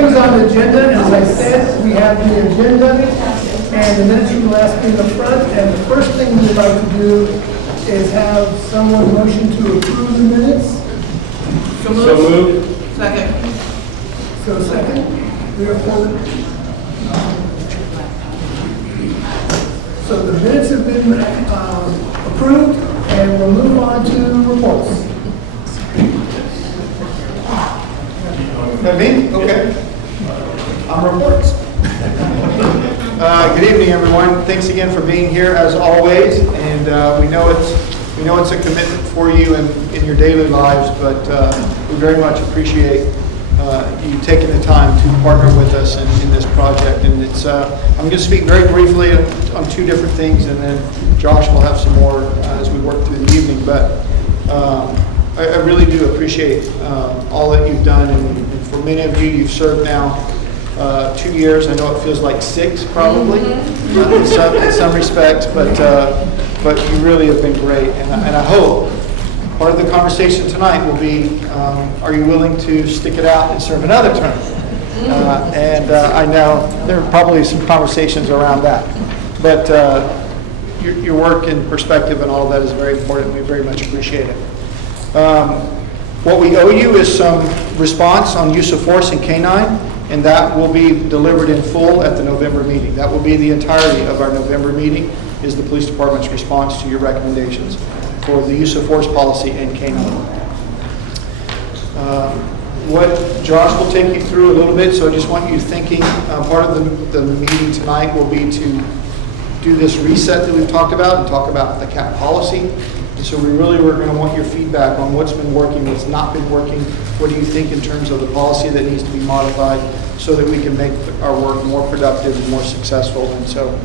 things on the agenda. As I said, we have the agenda and the minutes from last meeting up front. And the first thing we'd like to do is have someone motion to approve the minutes. So moved. Second. So second, we are for. So the minutes have been approved, and we'll move on to reports. Me? Okay. On reports. Good evening, everyone. Thanks again for being here, as always. And we know it's a commitment for you in your daily lives, but we very much appreciate you taking the time to partner with us in this project. And it's I'm going to speak very briefly on two different things, and then Josh will have some more as we work through the evening. But I really do appreciate all that you've done, and for many of you, you've served now 2 years. I know it feels like 6, probably, in some respects, but you really have been great. And I hope part of the conversation tonight will be, are you willing to stick it out and serve another term? I know there are probably some conversations around that, but your work and perspective and all of that is very important. We very much appreciate it. What we owe you is some response on use of force and canine, and that will be delivered in full at the November meeting. That will be the entirety of our November meeting, is the police department's response to your recommendations for the use of force policy and canine. What Josh will take you through a little bit, so I just want you thinking, part of the meeting tonight will be to do this reset that we've talked about and talk about the CAP policy. And so we're going to want your feedback on what's been working, what's not been working. What do you think in terms of the policy that needs to be modified so that we can make our work more productive and more successful? And so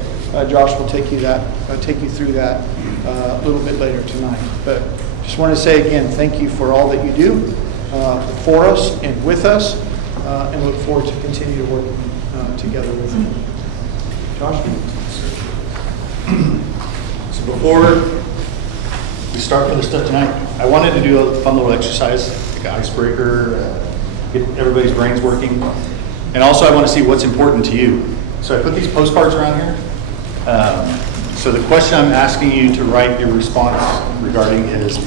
Josh will take you through that a little bit later tonight. But just want to say again, thank you for all that you do for us and with us, and look forward to continue to work together with you. Josh? So before we start for the stuff tonight, I wanted to do a fun little exercise, like an icebreaker, get everybody's brains working. And also I want to see what's important to you. So I put these postcards around here. So the question I'm asking you to write your response regarding is,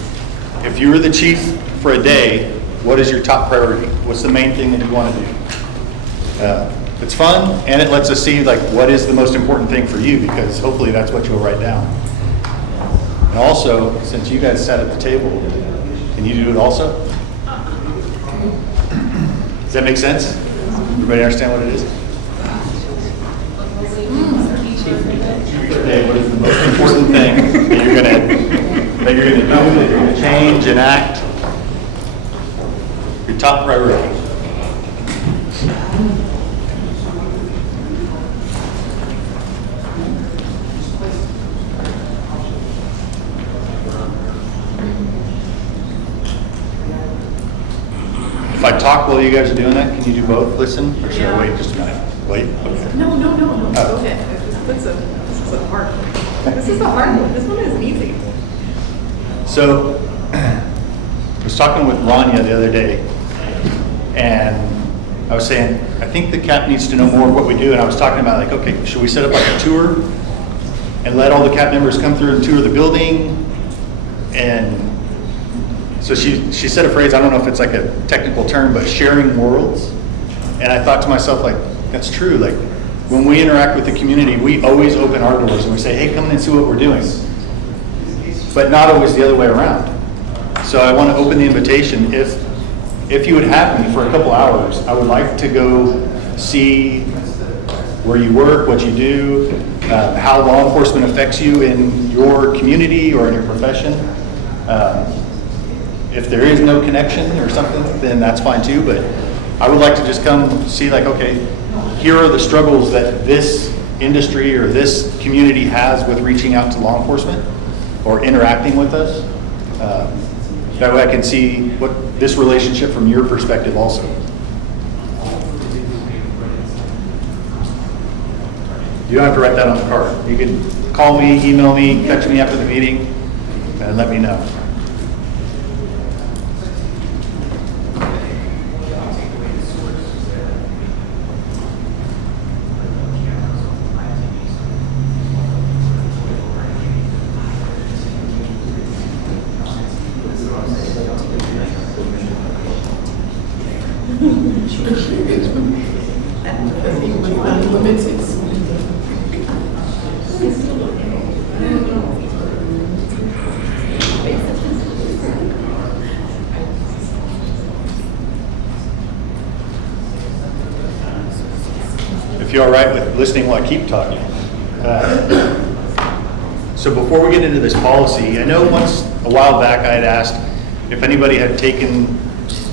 if you were the chief for a day, what is your top priority? What's the main thing that you want to do? It's fun, and it lets us see like what is the most important thing for you, because hopefully that's what you'll write down. And also, since you guys sat at the table, can you do it also? Does that make sense? Everybody understand what it is? Today, what is the most important thing that you're gonna do, that you're gonna change and act? Your top priority. If I talk while you guys are doing that, can you do both? Listen, or should I wait just a minute? Wait? Okay. No. Go ahead. This is a hard one. This is a hard one. This one is easy. So, I was talking with Rania the other day, and I was saying, I think the CAP needs to know more of what we do, and I was talking about like, okay, should we set up like a tour and let all the CAP members come through and tour the building? And so she said a phrase, I don't know if it's like a technical term, but sharing worlds. And I thought to myself, like, that's true. Like, when we interact with the community, we always open our doors and we say, hey, come in and see what we're doing. But not always the other way around. So I want to open the invitation. If you would have me for a couple hours, I would like to go see where you work, what you do, how law enforcement affects you in your community or in your profession. If there is no connection or something, then that's fine too, but I would like to just come see like, okay, here are the struggles that this industry or this community has with reaching out to law enforcement or interacting with us. That way I can see what this relationship from your perspective also. You don't have to write that on the card. You can call me, email me, text me after the meeting, and let me know. If you're all right with listening while I keep talking. So before we get into this policy, I know once a while back I had asked if anybody had taken,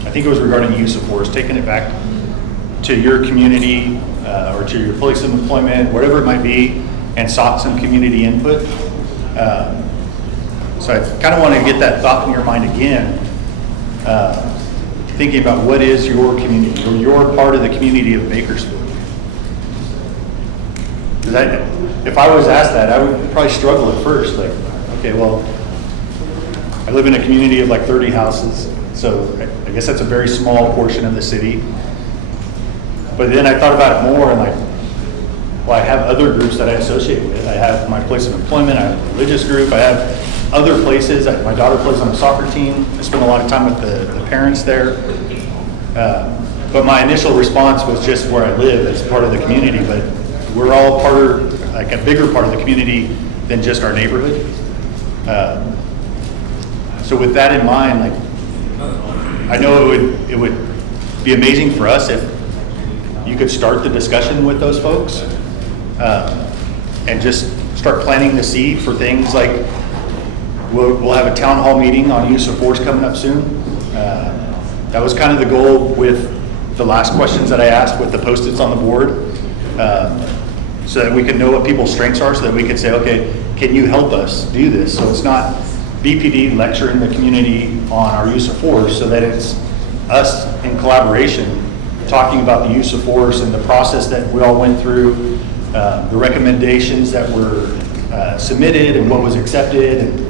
I think it was regarding use of force, taken it back to your community or to your place of employment, whatever it might be, and sought some community input. So I kind of want to get that thought in your mind again, thinking about what is your community or your part of the community of Bakersfield. Because if I was asked that, I would probably struggle at first. Like, okay, well, I live in a community of like 30 houses, so I guess that's a very small portion of the city. But then I thought about it more and like, well, I have other groups that I associate with. I have my place of employment, I have a religious group, I have other places. My daughter plays on a soccer team. I spend a lot of time with the parents there. But my initial response was just where I live as part of the community, but we're all part of, like a bigger part of the community than just our neighborhood. So with that in mind, like, I know it would be amazing for us if you could start the discussion with those folks and just start planting the seed for things like we'll have a town hall meeting on use of force coming up soon. That was kind of the goal with the last questions that I asked with the Post-its on the board, so that we could know what people's strengths are, so that we could say, okay, can you help us do this? So it's not BPD lecturing the community on our use of force, so that it's us in collaboration talking about the use of force and the process that we all went through, the recommendations that were submitted and what was accepted, and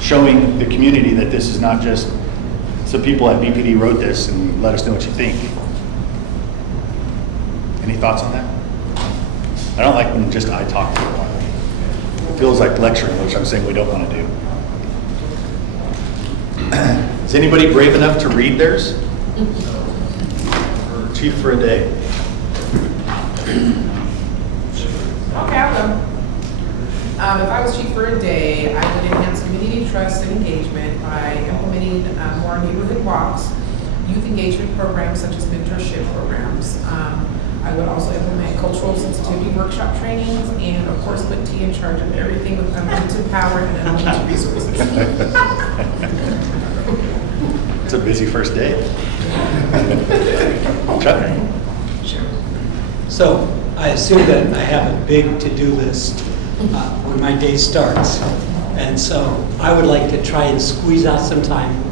showing the community that this is not just some people at BPD wrote this and let us know what you think. Any thoughts on that? I don't like when just I talk for a while. It feels like lecturing, which I'm saying we don't want to do. Is anybody brave enough to read theirs? Chief for a day. Okay, I'll go. If I was chief for a day, I would enhance community trust and engagement by implementing more neighborhood walks, youth engagement programs such as mentorship programs. I would also implement cultural sensitivity workshop trainings, and of course put T in charge of everything with unlimited power and unlimited resources. It's a busy first day. Chuck? So I assume that I have a big to-do list when my day starts. And so I would like to try and squeeze out some time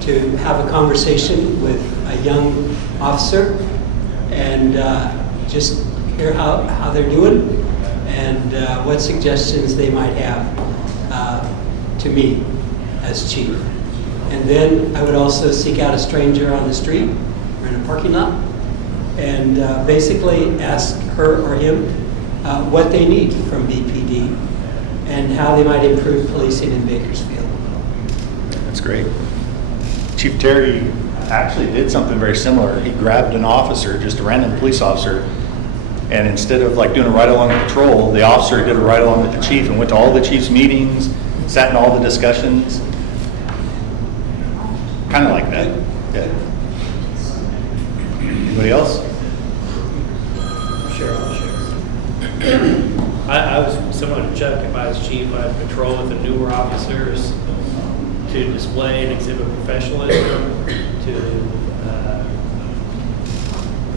to have a conversation with a young officer and just hear how they're doing and what suggestions they might have to me as chief. And then I would also seek out a stranger on the street or in a parking lot and basically ask her or him what they need from BPD and how they might improve policing in Bakersfield. That's great. Chief Terry actually did something very similar. He grabbed an officer, just a random police officer, and instead of like doing a ride-along patrol, the officer did a ride-along with the chief and went to all the chief's meetings, sat in all the discussions. Kind of like that. Yeah. Anybody else? Sure, I'll share. I was similar to Chuck. If I was chief, I'd patrol with the newer officers to display and exhibit professionalism, to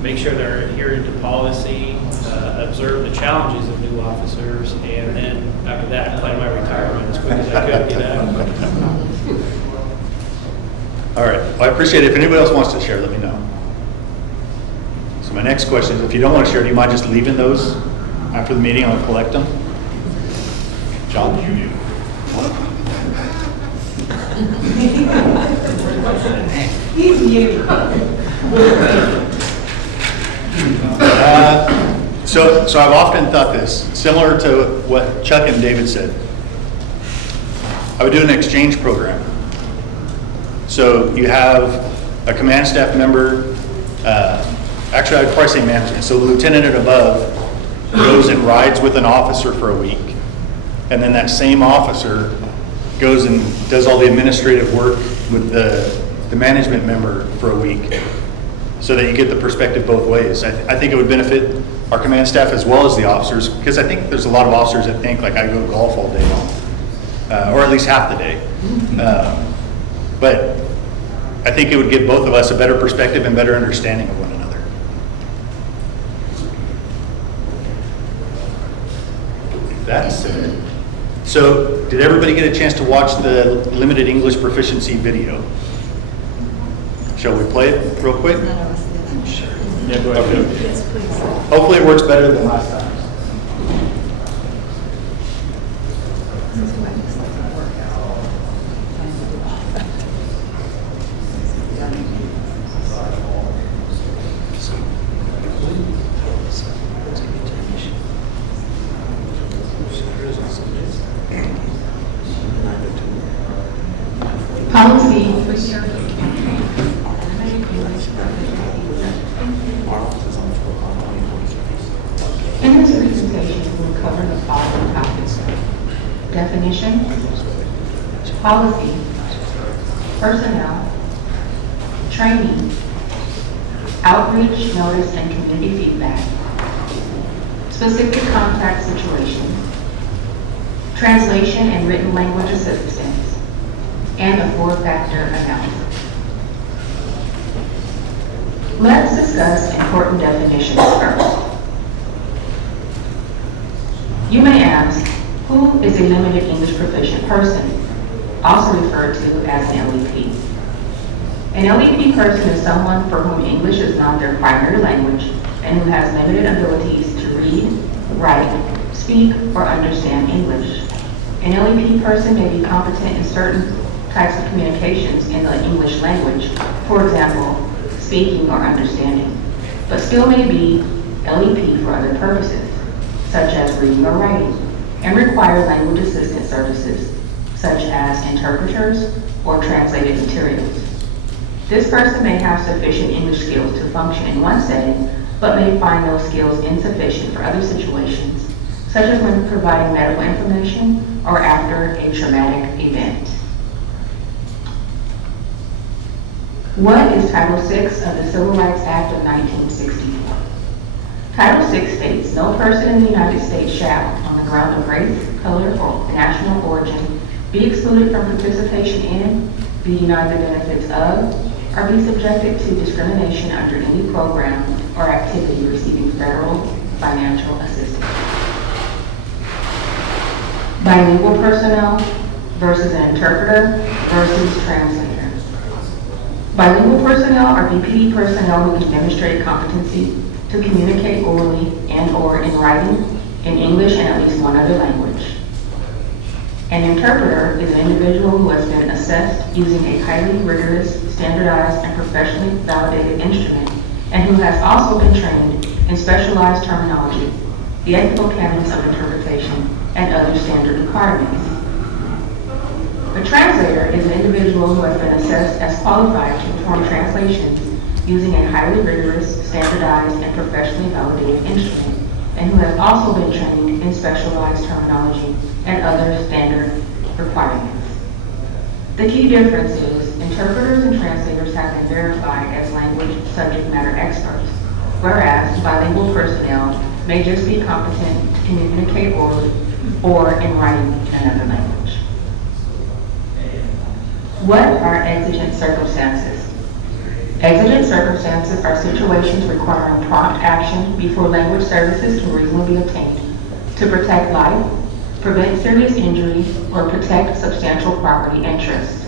make sure they're adhering to policy, observe the challenges of new officers, and then after that, plan my retirement as quick as I could get out. All right. Well, I appreciate it. If anybody else wants to share, let me know. So my next question is, if you don't want to share, do you mind just leaving those after the meeting? I'll collect them. John? You do. So I've often thought this, similar to what Chuck and David said. I would do an exchange program. So you have a command staff member, actually I'd probably say management, so the lieutenant and above goes and rides with an officer for a week. And then that same officer goes and does all the administrative work with the management member for a week, so that you get the perspective both ways. I think it would benefit our command staff as well as the officers, because I think there's a lot of officers that think like I go golf all day long, or at least half the day. But I think it would give both of us a better perspective and better understanding of one another. That's it. So, did everybody get a chance to watch the limited English proficiency video? Shall we play it real quick? Sure. Yeah, go ahead. Okay. Yes, please. Hopefully it works better than last time. Policy. In this presentation, we'll cover the following topics: definition, policy, personnel, training, outreach, notice, and community feedback, specific contact situations, translation and written language assistance, and the four-factor analysis. Let's discuss important definitions first. You may ask, who is a limited English proficient person, also referred to as an LEP? An LEP person is someone for whom English is not their primary language and who has limited abilities to read, write, speak, or understand English. An LEP person may be competent in certain types of communications in the English language, for example, speaking or understanding, but still may be LEP for other purposes, such as reading or writing, and require language assistance services, such as interpreters or translated materials. This person may have sufficient English skills to function in one setting, but may find those skills insufficient for other situations, such as when providing medical information or after a traumatic event. What is Title VI of the Civil Rights Act of 1964? Title VI states, no person in the United States shall, on the ground of race, color, or national origin, be excluded from participation in, be denied the benefits of, or be subjected to discrimination under any program or activity receiving federal financial assistance. Bilingual personnel versus an interpreter versus translator. Bilingual personnel are BPD personnel who can demonstrate competency to communicate orally and/or in writing in English and at least one other language. An interpreter is an individual who has been assessed using a highly rigorous, standardized, and professionally validated instrument, and who has also been trained in specialized terminology, the ethical canons of interpretation, and other standard requirements. A translator is an individual who has been assessed as qualified to perform translations using a highly rigorous, standardized, and professionally validated instrument, and who has also been trained in specialized terminology and other standard requirements. The key difference is interpreters and translators have been verified as language subject matter experts, whereas bilingual personnel may just be competent to communicate orally or in writing in another language. What are exigent circumstances? Exigent circumstances are situations requiring prompt action before language services can reasonably be obtained to protect life, prevent serious injury, or protect substantial property interests,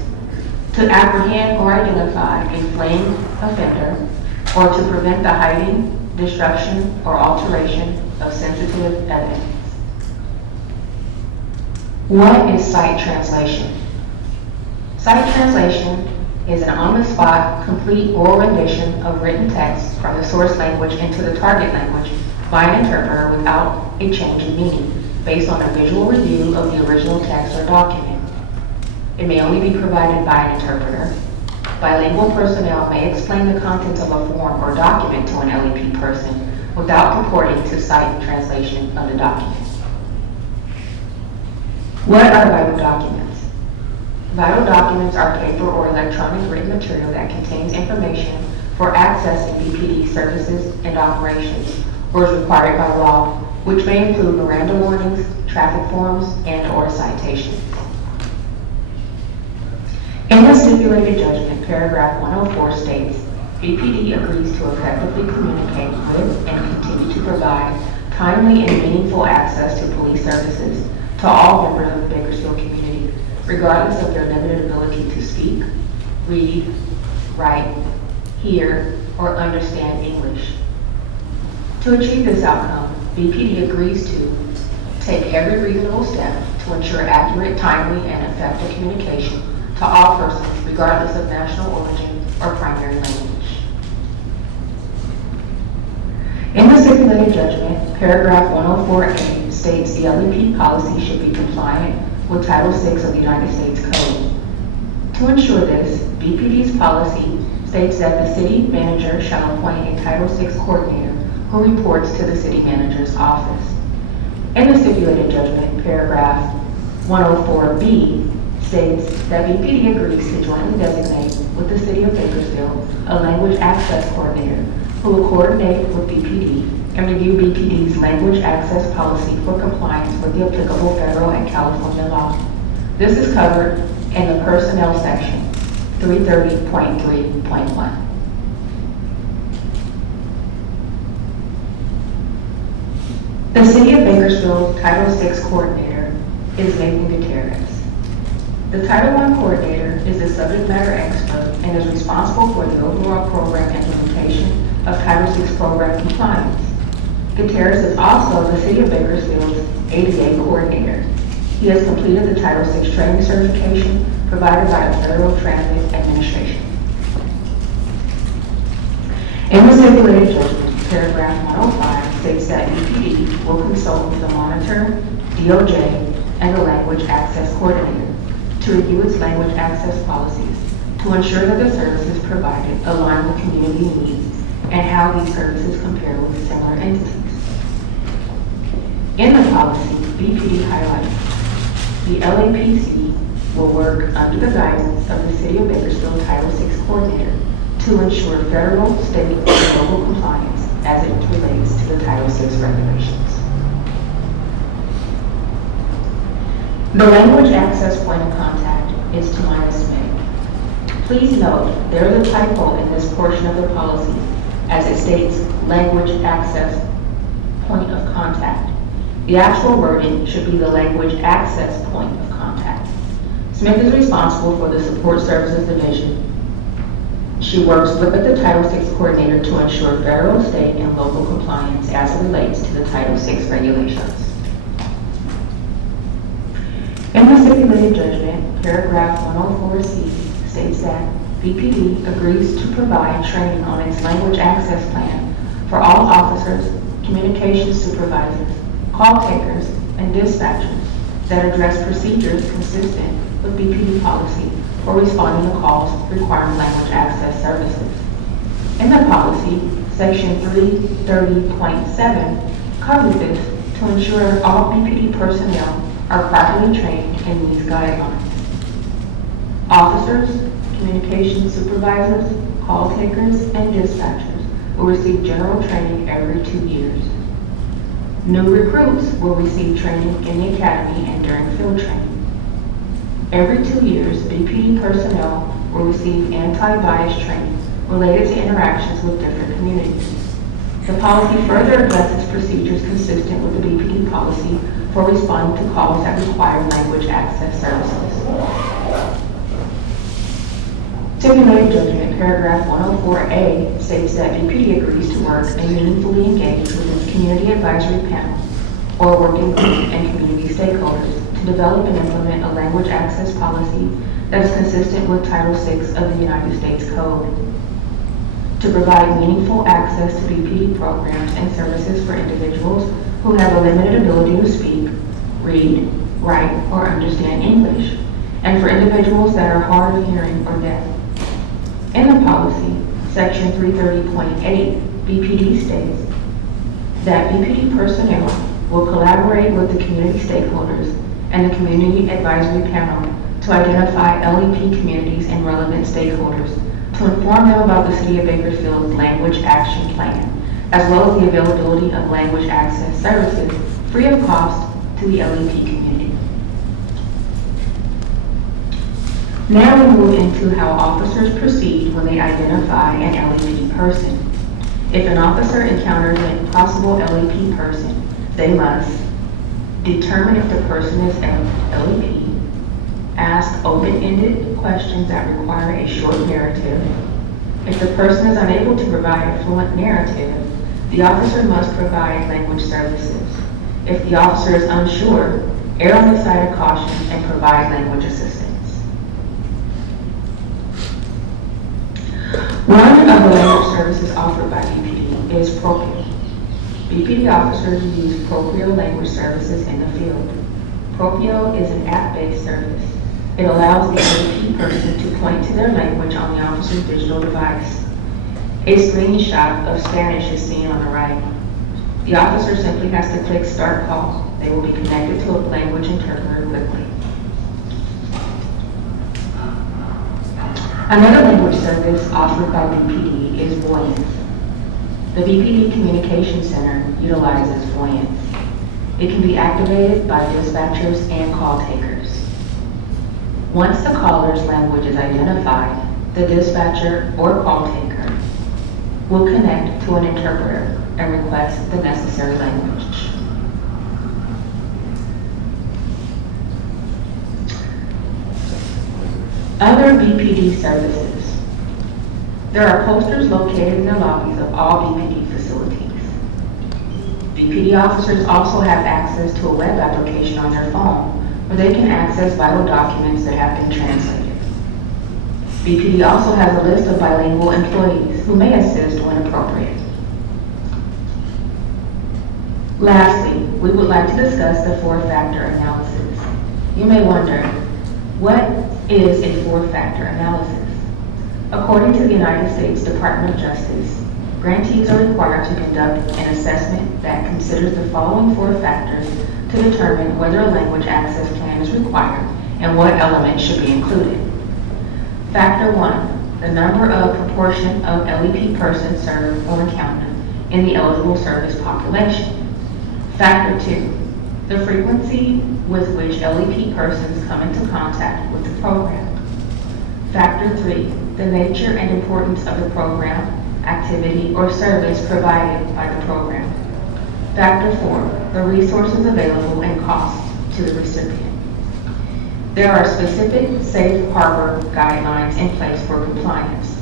to apprehend or identify a fleeing offender, or to prevent the hiding, destruction, or alteration of sensitive evidence. What is sight translation? Sight translation is an on-the-spot, complete oral rendition of written text from the source language into the target language by an interpreter without a change in meaning, based on a visual review of the original text or document. It may only be provided by an interpreter. Bilingual personnel may explain the contents of a form or document to an LEP person without purporting to cite the translation of the document. What are vital documents? Vital documents are paper or electronic written material that contains information for accessing BPD services and operations or is required by law, which may include Miranda warnings, traffic forms, and/or citations. In the stipulated judgment, paragraph 104 states, BPD agrees to effectively communicate with and continue to provide timely and meaningful access to police services to all members of the Bakersfield community, regardless of their limited ability to speak, read, write, hear, or understand English. To achieve this outcome, BPD agrees to take every reasonable step to ensure accurate, timely, and effective communication to all persons, regardless of national origin or primary language. In the stipulated judgment, paragraph 104A states the LEP policy should be compliant with Title VI of the United States Code. To ensure this, BPD's policy states that the city manager shall appoint a Title VI coordinator who reports to the city manager's office. In the stipulated judgment, paragraph 104B states that BPD agrees to jointly designate with the City of Bakersfield a language access coordinator who will coordinate with BPD and review BPD's language access policy for compliance with the applicable federal and California law. This is covered in the Personnel section 330.3.1. The City of Bakersfield Title VI coordinator is Nathan Gutierrez. The Title I coordinator is the subject matter expert and is responsible for the overall program implementation of Title VI program compliance. Gutierrez is also the City of Bakersfield's ADA coordinator. He has completed the Title VI training certification provided by the Federal Transit Administration. In the stipulated judgment, paragraph 105 states that BPD will consult with the monitor, DOJ, and the language access coordinator to review its language access policies to ensure that the services provided align with community needs and how these services compare with similar entities. In the policy, BPD highlights the LAPC will work under the guidance of the City of Bakersfield Title VI coordinator to ensure federal, state, and local compliance as it relates to the Title VI regulations. The language access point of contact is Tamaya Smith. Please note there is a typo in this portion of the policy as it states language access point of contact. The actual wording should be the language access point of contact. Smith is responsible for the Support Services Division. She works with the Title VI coordinator to ensure federal, state, and local compliance as it relates to the Title VI regulations. In the stipulated judgment, paragraph 104C states that BPD agrees to provide training on its language access plan for all officers, communications supervisors, call takers, and dispatchers that address procedures consistent with BPD policy for responding to calls requiring language access services. In the policy, section 330.7 covers this to ensure all BPD personnel are properly trained in these guidelines. Officers, communications supervisors, call takers, and dispatchers will receive general training every 2 years. New recruits will receive training in the academy and during field training. Every 2 years, BPD personnel will receive anti-bias training related to interactions with different communities. The policy further addresses procedures consistent with the BPD policy for responding to calls that require language access services. Stipulated judgment, paragraph 104A states that BPD agrees to work and meaningfully engage with its community advisory panel or working group and community stakeholders to develop and implement a language access policy that is consistent with Title VI of the United States Code, to provide meaningful access to BPD programs and services for individuals who have a limited ability to speak, read, write, or understand English, and for individuals that are hard of hearing or deaf. In the policy, section 330.8 BPD states that BPD personnel will collaborate with the community stakeholders and the community advisory panel to identify LEP communities and relevant stakeholders to inform them about the City of Bakersfield's Language Action Plan, as well as the availability of language access services free of cost to the LEP community. Now we move into how officers proceed when they identify an LEP person. If an officer encounters a possible LEP person, they must determine if the person is LEP, ask open-ended questions that require a short narrative. If the person is unable to provide a fluent narrative, the officer must provide language services. If the officer is unsure, err on the side of caution and provide language assistance. One of the language services offered by BPD is Proprio. BPD officers use Proprio language services in the field. Proprio is an app-based service. It allows the LEP person to point to their language on the officer's digital device. A screenshot of Spanish is seen on the right. The officer simply has to click Start Call. They will be connected to a language interpreter quickly. Another language service offered by BPD is Voyance. The BPD Communication Center utilizes Voyance. It can be activated by dispatchers and call takers. Once the caller's language is identified, the dispatcher or call taker will connect to an interpreter and request the necessary language. Other BPD services. There are posters located in the lobbies of all BPD facilities. BPD officers also have access to a web application on their phone where they can access vital documents that have been translated. BPD also has a list of bilingual employees who may assist when appropriate. Lastly, we would like to discuss the four-factor analysis. You may wonder, what is a four-factor analysis? According to the United States Department of Justice, grantees are required to conduct an assessment that considers the following four factors to determine whether a language access plan is required and what elements should be included. Factor 1, the number of proportion of LEP persons served or encountered in the eligible service population. Factor 2, the frequency with which LEP persons come into contact with the program. Factor 3, the nature and importance of the program, activity, or service provided by the program. Factor 4, the resources available and costs to the recipient. There are specific safe harbor guidelines in place for compliance.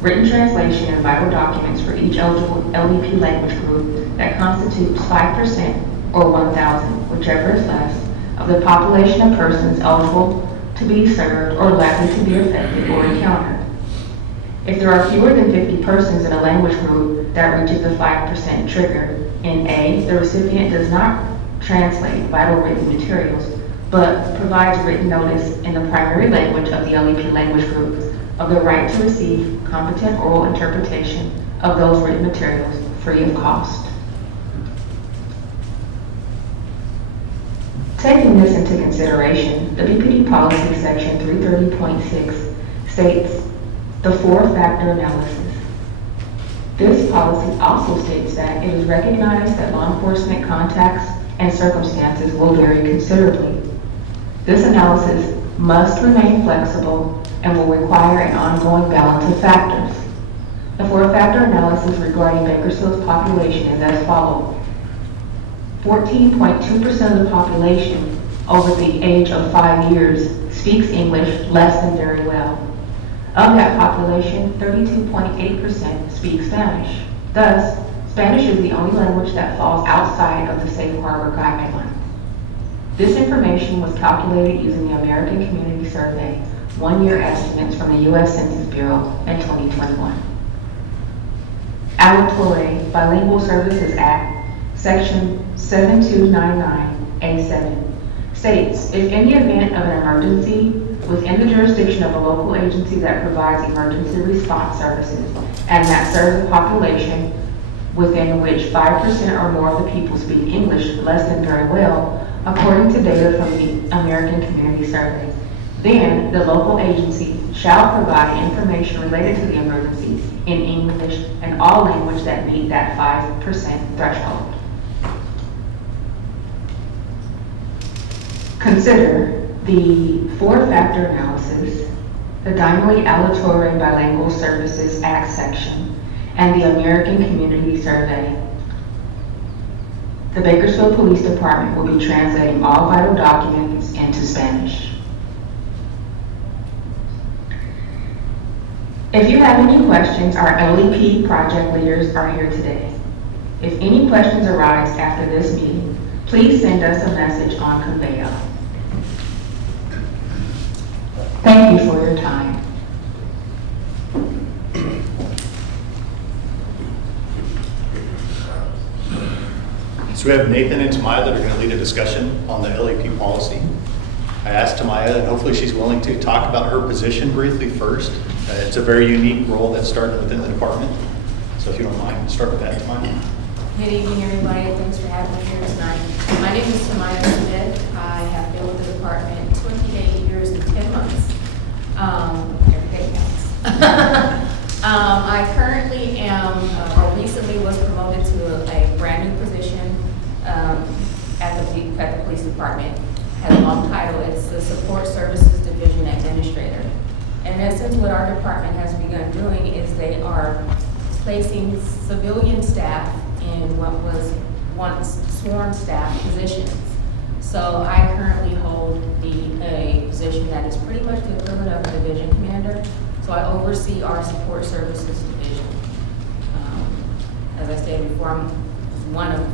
Written translation and vital documents for each eligible LEP language group that constitutes 5% or 1,000, whichever is less, of the population of persons eligible to be served or likely to be affected or encountered. If there are fewer than 50 persons in a language group that reaches the 5% trigger, in A, the recipient does not translate vital written materials, but provides written notice in the primary language of the LEP language group of the right to receive competent oral interpretation of those written materials free of cost. Taking this into consideration, the BPD policy section 330.6 states the four-factor analysis. This policy also states that it is recognized that law enforcement contacts and circumstances will vary considerably. This analysis must remain flexible and will require an ongoing balance of factors. The four-factor analysis regarding Bakersfield's population is as follows. 14.2% of the population over the age of 5 years speaks English less than very well. Of that population, 32.8% speak Spanish. Thus, Spanish is the only language that falls outside of the Safe Harbor guidelines. This information was calculated using the American Community Survey 1-year estimates from the U.S. Census Bureau in 2021. Allotoy Bilingual Services Act, Section 7299A7, states, if in the event of an emergency, within the jurisdiction of a local agency that provides emergency response services and that serves a population within which 5% or more of the people speak English less than very well, according to data from the American Community Survey. Then, the local agency shall provide information related to the emergency in English and all language that meet that 5% threshold. Consider the four-factor analysis, the Donnelly Alatorre Bilingual Services Act section, and the American Community Survey. The Bakersfield Police Department will be translating all vital documents into Spanish. If you have any questions, our LEP project leaders are here today. If any questions arise after this meeting, please send us a message on Conveyo. Thank you for your time. So we have Nathan and Tamaya that are going to lead a discussion on the LEP policy. I asked Tamaya, and hopefully she's willing to talk about her position briefly first. It's a very unique role that started within the department. So if you don't mind, start with that, Tamaya. Good evening, everybody. Thanks for having me here tonight. My name is Tamaya Smith. I have been with the department 28 years and 10 months. Every day counts. I currently am, or recently was promoted to a brand new position at the police department. Has a long title. It's the Support Services Division Administrator. In essence, what our department has begun doing is they are placing civilian staff in what was once sworn staff positions. So I currently hold a position that is pretty much the equivalent of a division commander. So I oversee our support services division. As I stated before, I'm one of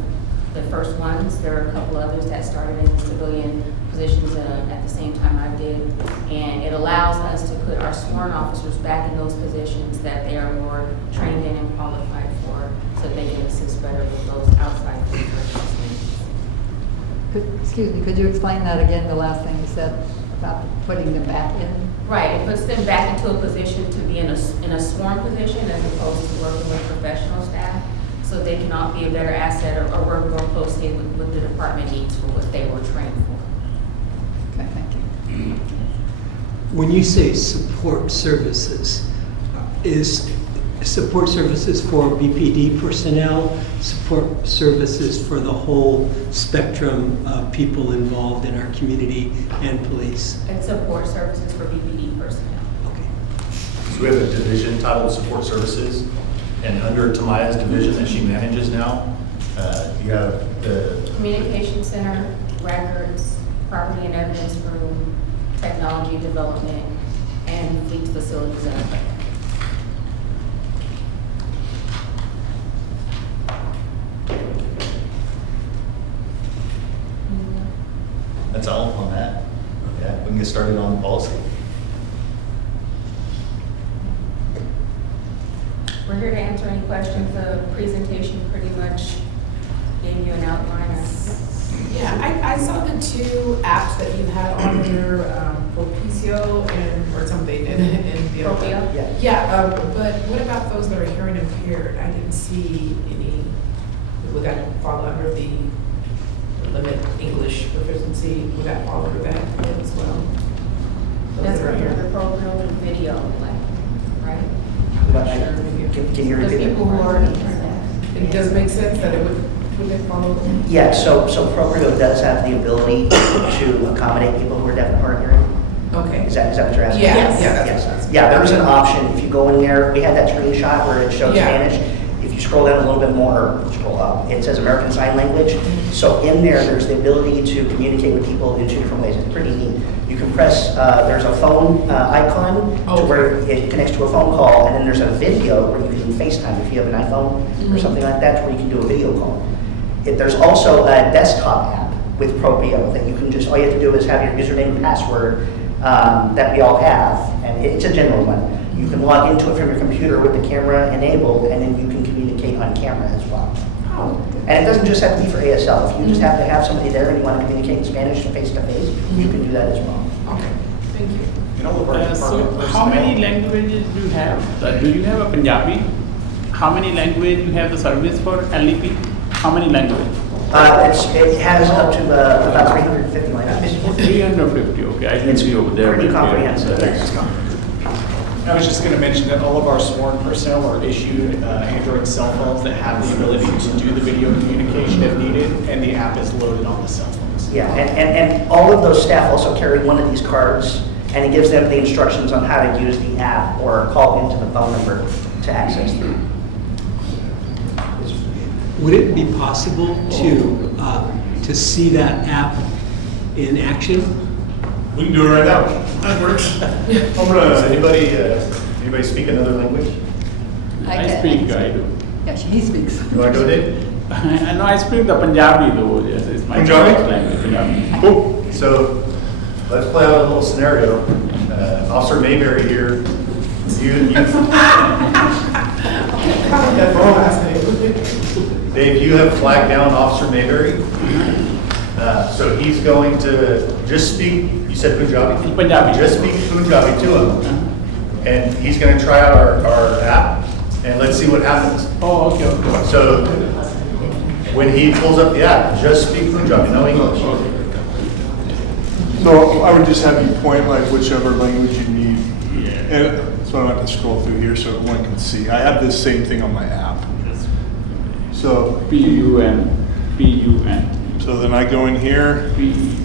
the first ones. There are a couple others that started in civilian positions at the same time I did. And it allows us to put our sworn officers back in those positions that they are more trained in and qualified for, so they can assist better with those outside police responsibilities. Excuse me, could you explain that again, the last thing you said about putting them back in? Right, it puts them back into a position to be in a sworn position as opposed to working with professional staff, so they can all be a better asset or work more closely with what the department needs for what they were trained for. Okay, thank you. When you say support services, is support services for BPD personnel, support services for the whole spectrum of people involved in our community and police? And support services for BPD personnel. Okay. So we have a division titled Support Services, and under Tamaya's division that she manages now, you have the Communication center, records, property and evidence room, technology development, and fleet facilities and equipment. That's all on that. Yeah, we can get started on policy. We're here to answer any questions. The presentation pretty much gave you an outline. Yeah, I saw the two apps that you had on your Propicio or something and the other. Propio? Yeah, but what about those that are hearing impaired? I didn't see any, would that fall under the limit English proficiency? Would that fall under that as well? Those That's that are for hearing- the Propio and video, right? Can you The repeat people who are It does make sense that it would it follow? Yeah, so Proprio does have the ability to accommodate people who are deaf and hard of hearing. Okay. Is that what you're asking? Yeah, Yes. yeah, that's what I was. Yeah, there's an option. If you go in there, we had that screenshot where it showed Yeah. Spanish. If you scroll down a little bit more, or scroll up, it says American Sign Language. So in there, there's the ability to communicate with people in two different ways. It's pretty neat. You can press, there's a phone icon to where it connects to a phone call, and then there's a video where you can FaceTime if you have an iPhone or something like that, where you can do a video call. There's also a desktop app with Propio that you can just, all you have to do is have your username and password that we all have, and it's a general one. You can log into it from your computer with the camera enabled, and then you can communicate on camera as well. Oh, And it doesn't just have to be for ASL. If you just have to have somebody there and you want to communicate in Spanish face to face, you can do that as well. okay. Thank you. In all of our So department how many personnel. languages do you have? Do you have a Punjabi? How many language you have the service for LEP? How many language? It has up to about 350 languages. 350, okay, I can see over there. Pretty but, comprehensive, yes. I was just going to mention that all of our sworn personnel are issued Android cell phones that have the ability to do the video communication if needed, and the app is loaded on the cell phones. Yeah, and all of those staff also carry one of these cards, and it gives them the instructions on how to use the app or call into the phone number to access them. Would it be possible to see that app in action? We can do it right now. That works. Does anybody speak another language? I speak, I do. Yeah, he speaks. You want to go, Dave? I know I speak the Punjabi though, yes, it's my Punjabi? first language. Yeah. Cool. So let's play out a little scenario. Officer Mayberry here. Dave, you have flagged down Officer Mayberry. So he's going to just speak, you said Punjabi? Punjabi. Just speak Punjabi to him. And he's going to try out our app, and let's see what happens. Oh, okay, okay. So when he pulls up the app, just speak Punjabi, no English. No, I would just have you point like whichever language you need. And so I don't have to scroll through here so everyone can see. I have this same thing on my app. So P-U-N. So then I go in here P-U-N.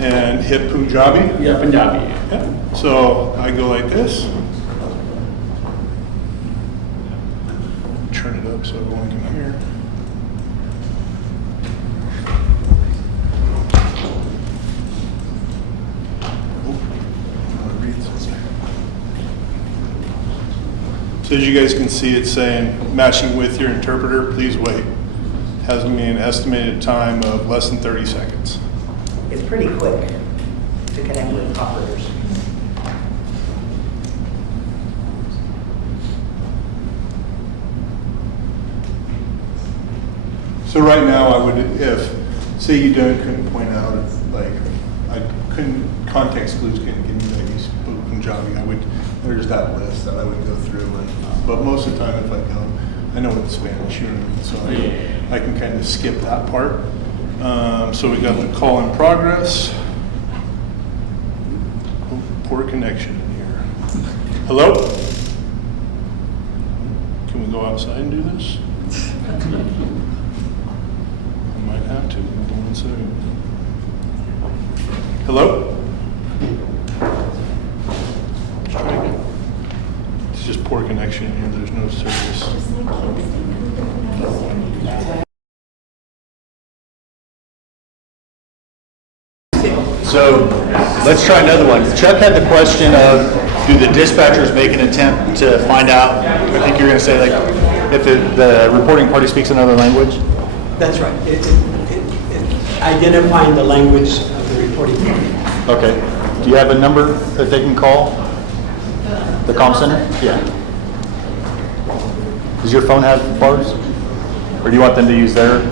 and hit Punjabi. Yeah, Punjabi. Yeah. So I go like this. Turn it up so everyone can hear. So as you guys can see, it's saying matching with your interpreter, please wait. Has me an estimated time of less than 30 seconds. It's pretty quick to connect with operators. So right now, I would, if, say you couldn't point out, like, I couldn't, context clues couldn't give me that you spoke Punjabi, there's that list that I would go through. But most of the time, if I go, I know it's Spanish, you know what I mean? So I can kind of skip that part. So we got the call in progress. Oh, poor connection here. Hello? Can we go outside and do this? I might have to. One second. Hello? Let's try again. It's just poor connection here. There's no service. So let's try another one. Chuck had the question of, do the dispatchers make an attempt to find out, I think you're going to say like, if the reporting party speaks another language? That's right. Identifying the language of the reporting party. Okay. Do you have a number that they can call? The comm center? Yeah. Does your phone have bars? Or do you want them to use their?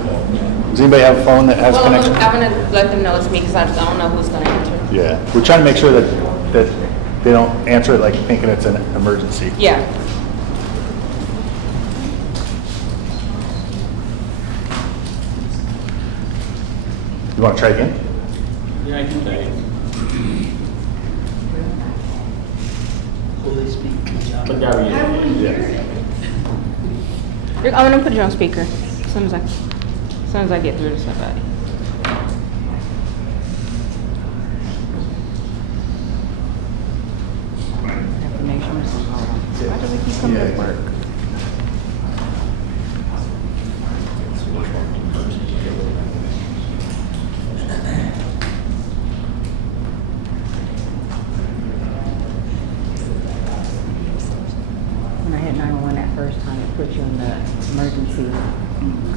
Does anybody have a phone that has connection? I'm going to let them know it's me because I don't know who's going to answer. Yeah. We're trying to make sure that they don't answer it like thinking it's an emergency. Yeah. You want to try again? Yeah, I can try it. Fully speak Punjabi. Punjabi. Yeah. I'm going to put you on speaker as soon as I get through to somebody. Why does it keep coming to work? When I hit 911 that first time, it put you on the emergency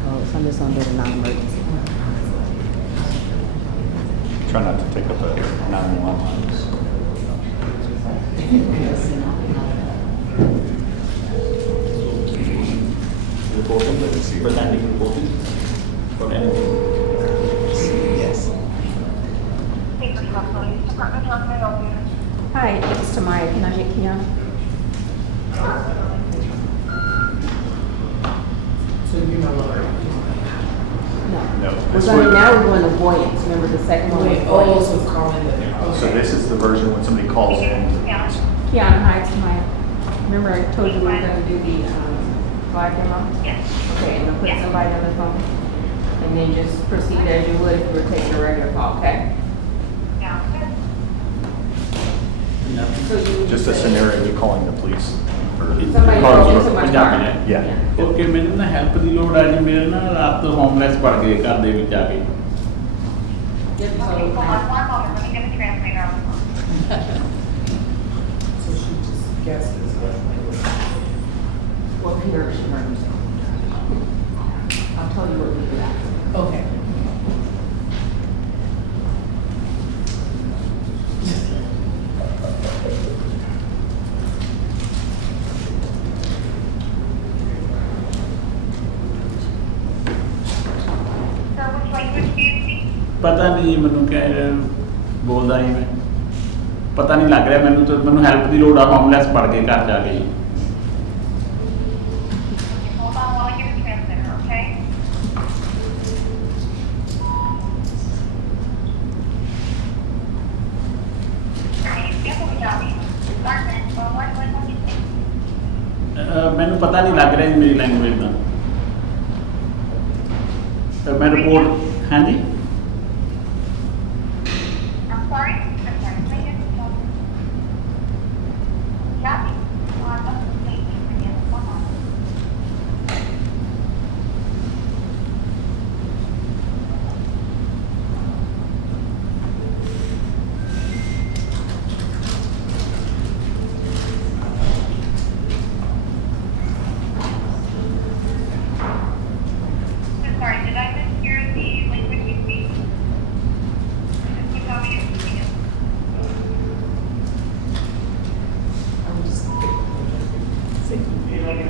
code, so I'm just gonna do the non-emergency. Try not to take up a 911 line. Presenting reporting for anything. Yes. Police Department, how can I help you? Hi, it's Tamaya. Can I get Kiana? So you're no longer. No. No. We're going, now we're going avoidance. Remember the second one? was Wait, oh, avoidance. so it's calling the, So okay. this is the version when somebody calls in. Kiana, hi, it's Tamaya. Remember I told you we were gonna do the, live demo? Yes. Okay, and we'll put somebody on the phone. And then just proceed as you would if you were taking a regular call, okay? So you. Just a scenario, you calling the police. Somebody Cars broke are- into my Punjabi car. ਨੇ Yeah. Okay ਮੈਨੂੰ ਨਾ help ਦੀ ਲੋੜ ਆ ਜੀ ਮੇਰੇ ਨਾ ਰਾਤ homeless ਪੜ ਗਏ ਘਰ ਦੇ ਵਿੱਚ ਆ ਕੇ Yep, so, So she just guesses. well, Peter, emergency. I'll tell you what we do after. Okay. ਪਤਾ ਨਹੀਂ ਮੈਨੂੰ ਕਿਹ ਬੋਲਦਾ ਹੀ ਮੈਂ ਪਤਾ ਨਹੀਂ ਲੱਗ ਰਿਹਾ ਮੈਨੂੰ ਤਾਂ ਮੈਨੂੰ ਹੈਲਪ ਦੀ ਲੋੜ ਆ ਹੋਮਲੈਸ ਪੜ ਕੇ ਘਰ ਜਾ ਕੇ ਜੀ ਮੈਨੂੰ ਪਤਾ ਨਹੀਂ ਲੱਗ ਰਿਹਾ ਜੀ ਮੇਰੀ ਲੈਂਗੁਏਜ ਦਾ ਤਾਂ ਮੈਂ ਰਿਪੋਰਟ ਹਾਂਜੀ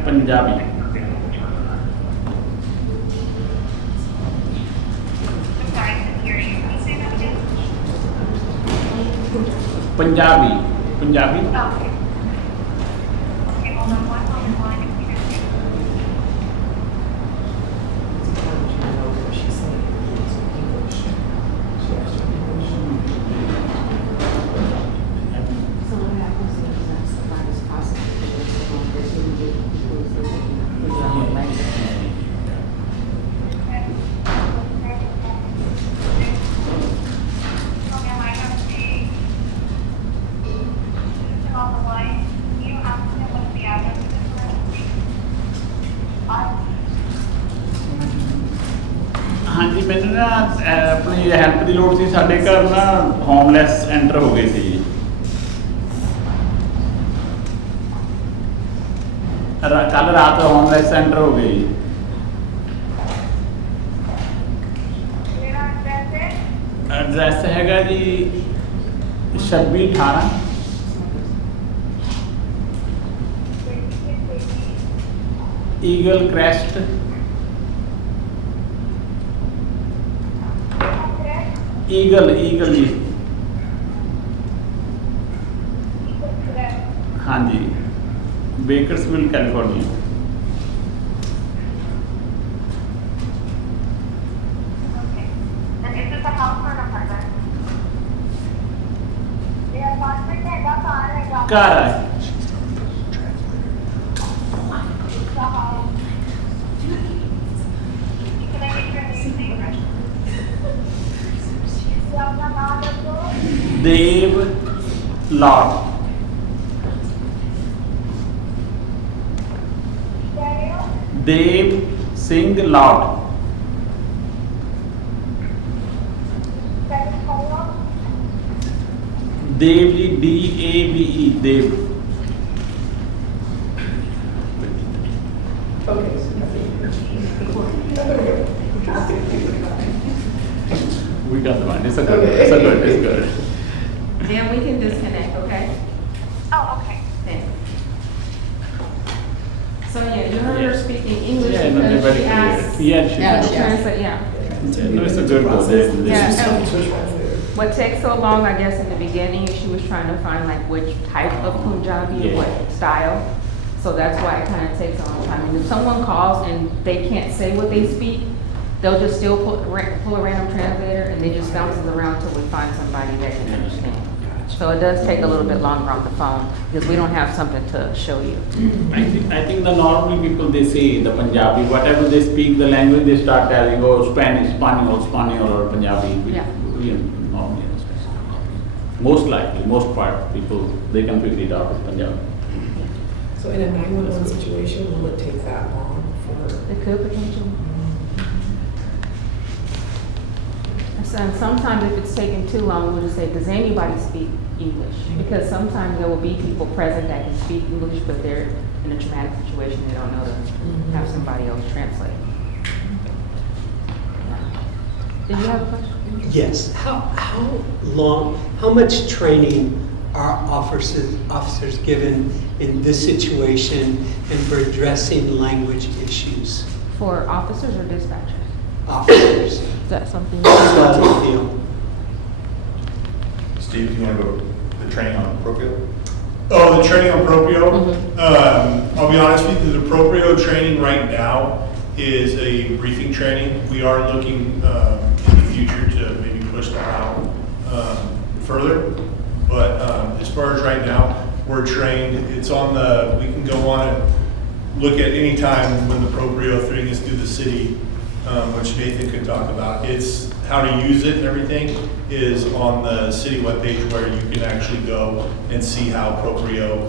Punjabi Punjabi Punjabi So what happens is that somebody's prosecuted, so there's gonna be people who say, figure out what language. ਹਾਂਜੀ ਮੈਨੂੰ ਨਾ ਆਪਣੀ ਹੈਲਪ ਦੀ ਲੋੜ ਸੀ ਸਾਡੇ ਘਰ ਨਾ ਹੋਮਲੈਸ ਐਂਟਰ ਹੋ ਗਏ ਸੀ ਜੀ ਕੱਲ ਰਾਤ ਹੋਮਲੈਸ ਐਂਟਰ ਹੋ ਗਏ ਜੀ ਐਡਰੈਸ ਹੈਗਾ ਜੀ 2618 ਈਗਲ ਕ੍ਰੈਸਟ ईगल ईगल जी हाँ जी बेकर्सविल कैलिफोर्निया कार है Dave Lord Dave Singh Lord Dave जी DAVE Dave We got the one. It's a good. It's a good. It's good. Then we can disconnect, okay? Oh, okay. Then. So yeah, you heard her speaking English Yeah, no, they're because very she clear. asked. Yeah, she Yeah, did. she translate, yeah. No, it's a good one. Yeah, What takes so long, I guess, in the beginning, she was trying to find like which type of Punjabi or what style. So that's why it kind of takes a long time. And if someone calls and they can't say what they speak, they'll just still pull a random translator and they just bounce it around till we find somebody that can understand. So it does take a little bit longer on the phone because we don't have something to show you. I think the normally people they say the Punjabi, whatever they speak, the language they start telling, oh Spanish, Spanish or Punjabi. Yeah. We normally understand. Most likely, most part people they can figure it out with Punjabi. So in a 911 situation, will it take that long for? It could potentially. And sometimes if it's taking too long, we'll just say, does anybody speak English? Because sometimes there will be people present that can speak English, but they're in a traumatic situation, they don't know to have somebody else translate. Did you have a question? Yes. How much training are officers given in this situation and for addressing language issues? For officers or dispatchers? Officers. Is that something? How do you feel? Steve, do you want to go the training on Proprio? Oh, the training on Proprio? I'll be honest with you, the Proprio training right now is a briefing training. We are looking in the future to maybe push that out further. But as far as right now, we're trained. It's on the, we can go on and look at any time when the Proprio thing is through the city, which Nathan could talk about. It's how to use it and everything is on the city webpage where you can actually go and see how Proprio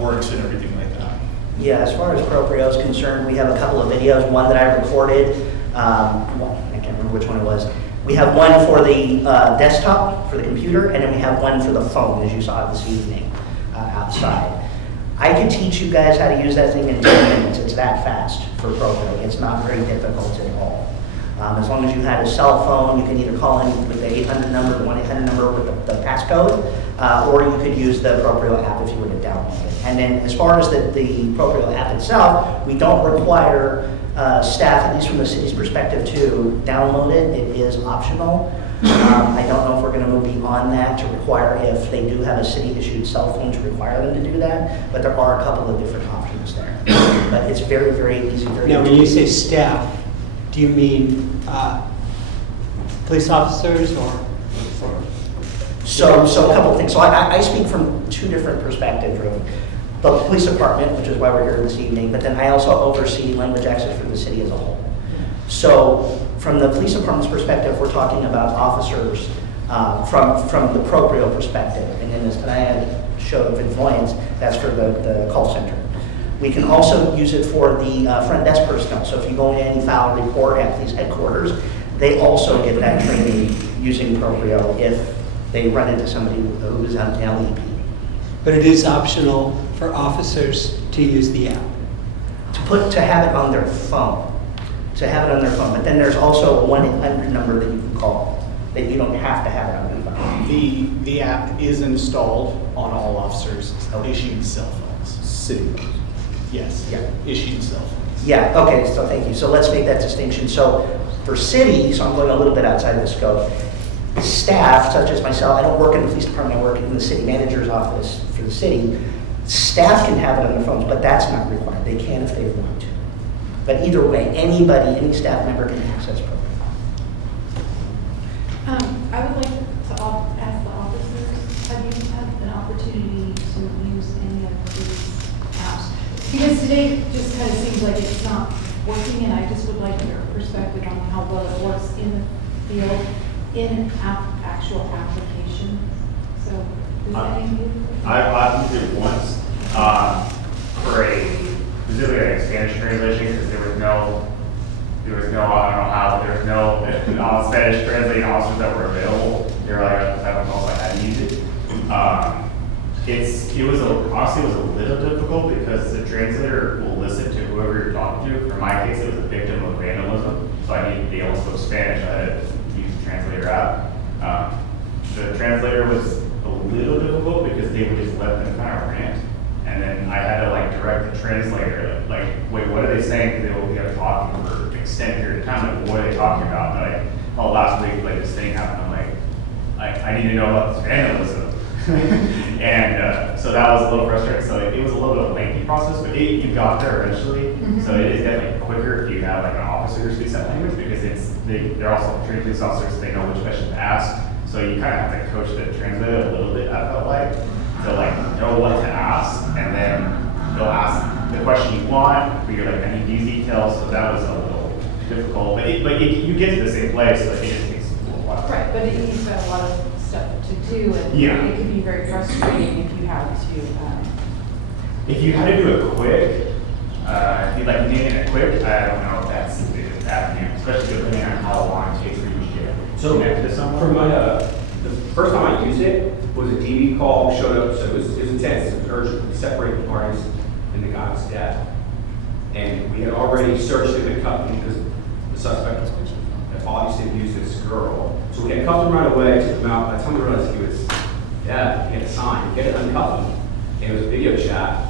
works and everything like that. Yeah, as far as Proprio is concerned, we have a couple of videos, one that I recorded, well, I can't remember which one it was. We have one for the desktop, for the computer, and then we have one for the phone, as you saw this evening outside. I could teach you guys how to use that thing in 10 minutes. It's that fast for Proprio. It's not very difficult at all. As long as you had a cell phone, you can either call in with the 800 number, the 1-800 number with the passcode, or you could use the Proprio app if you were to download it. And then as far as the Proprio app itself, we don't require staff, at least from the city's perspective, to download it. It is optional. I don't know if we're going to move beyond that to require, if they do have a city-issued cell phone, to require them to do that, but there are a couple of different options there. But it's very, very easy. Now, when you say staff, do you mean police officers or? So a couple of things. So I speak from two different perspectives, really. The police department, which is why we're here this evening, but then I also oversee language access for the city as a whole. So from the police department's perspective, we're talking about officers from the Proprio perspective. And then as Tanaya showed of influence, that's for the call center. We can also use it for the front desk personnel. So if you go into any file report at police headquarters, they also get that training using Proprio if they run into somebody who is on LEP. But it is optional for officers to use the app. To have it on their phone. To have it on their phone. But then there's also a 1-800 number that you can call, that you don't have to have it on your phone. The app is installed on all officers' issued cell phones. City phones. Yes. Yeah. Issued cell phones. Yeah, okay, so thank you. So let's make that distinction. So for city, so I'm going a little bit outside of the scope, staff, such as myself, I don't work in the police department, I work in the city manager's office for the city. Staff can have it on their phones, but that's not required. They can if they want to. But either way, anybody, any staff member can access Proprio. I would like to ask the officers, have you had an opportunity to use any of these apps? Because today it just kind of seems like it's not working, and I just would like your perspective on how well it works in the field, in actual application. So, does that make you? I've used it once for specifically a Spanish translation because there was no, I don't know how, there was no Spanish translating officers that were available. They were like, I don't know if I had to use it. Honestly, it was a little difficult because the translator will listen to whoever you're talking to. For my case, it was a victim of vandalism, so I needed to be able to speak Spanish. I had to use the translator app. The translator was a little difficult because they would just let them kind of rant, and then I had to like direct the translator, like, wait, what are they saying? They will be talking for an extended period of time. Like, what are they talking about? And like, oh, last week, like this thing happened. I'm like, I need to know about this vandalism. And so that was a little frustrating. So it was a little bit of a lengthy process, but you got there eventually. So it is definitely quicker if you have like an officer who speaks that language, because they're also trained police officers, so they know which questions to ask. So you kind of have to coach the translator a little bit, I felt like, to like know what to ask, and then they'll ask the question you want, but you're like, I need these details. So that was a little difficult, but you get to the same place, so it just takes a little while. Right, but you've got a lot of stuff to do, and Yeah. it can be very frustrating if you have to, If you had to do it quick, if you like needing it quick, I don't know if that's the biggest avenue, especially depending on how long it takes for you to get connected to someone. For my, the first time I used it was a DV call showed up, so it was intense, it was urgent, separate the parties, and the guy was dead. And we had already searched him and cuffed him because the suspect had obviously abused this girl. So we had cuffed him right away, took him out. By the time we realized he was dead, he had a sign, he had to uncuff him. And it was a video chat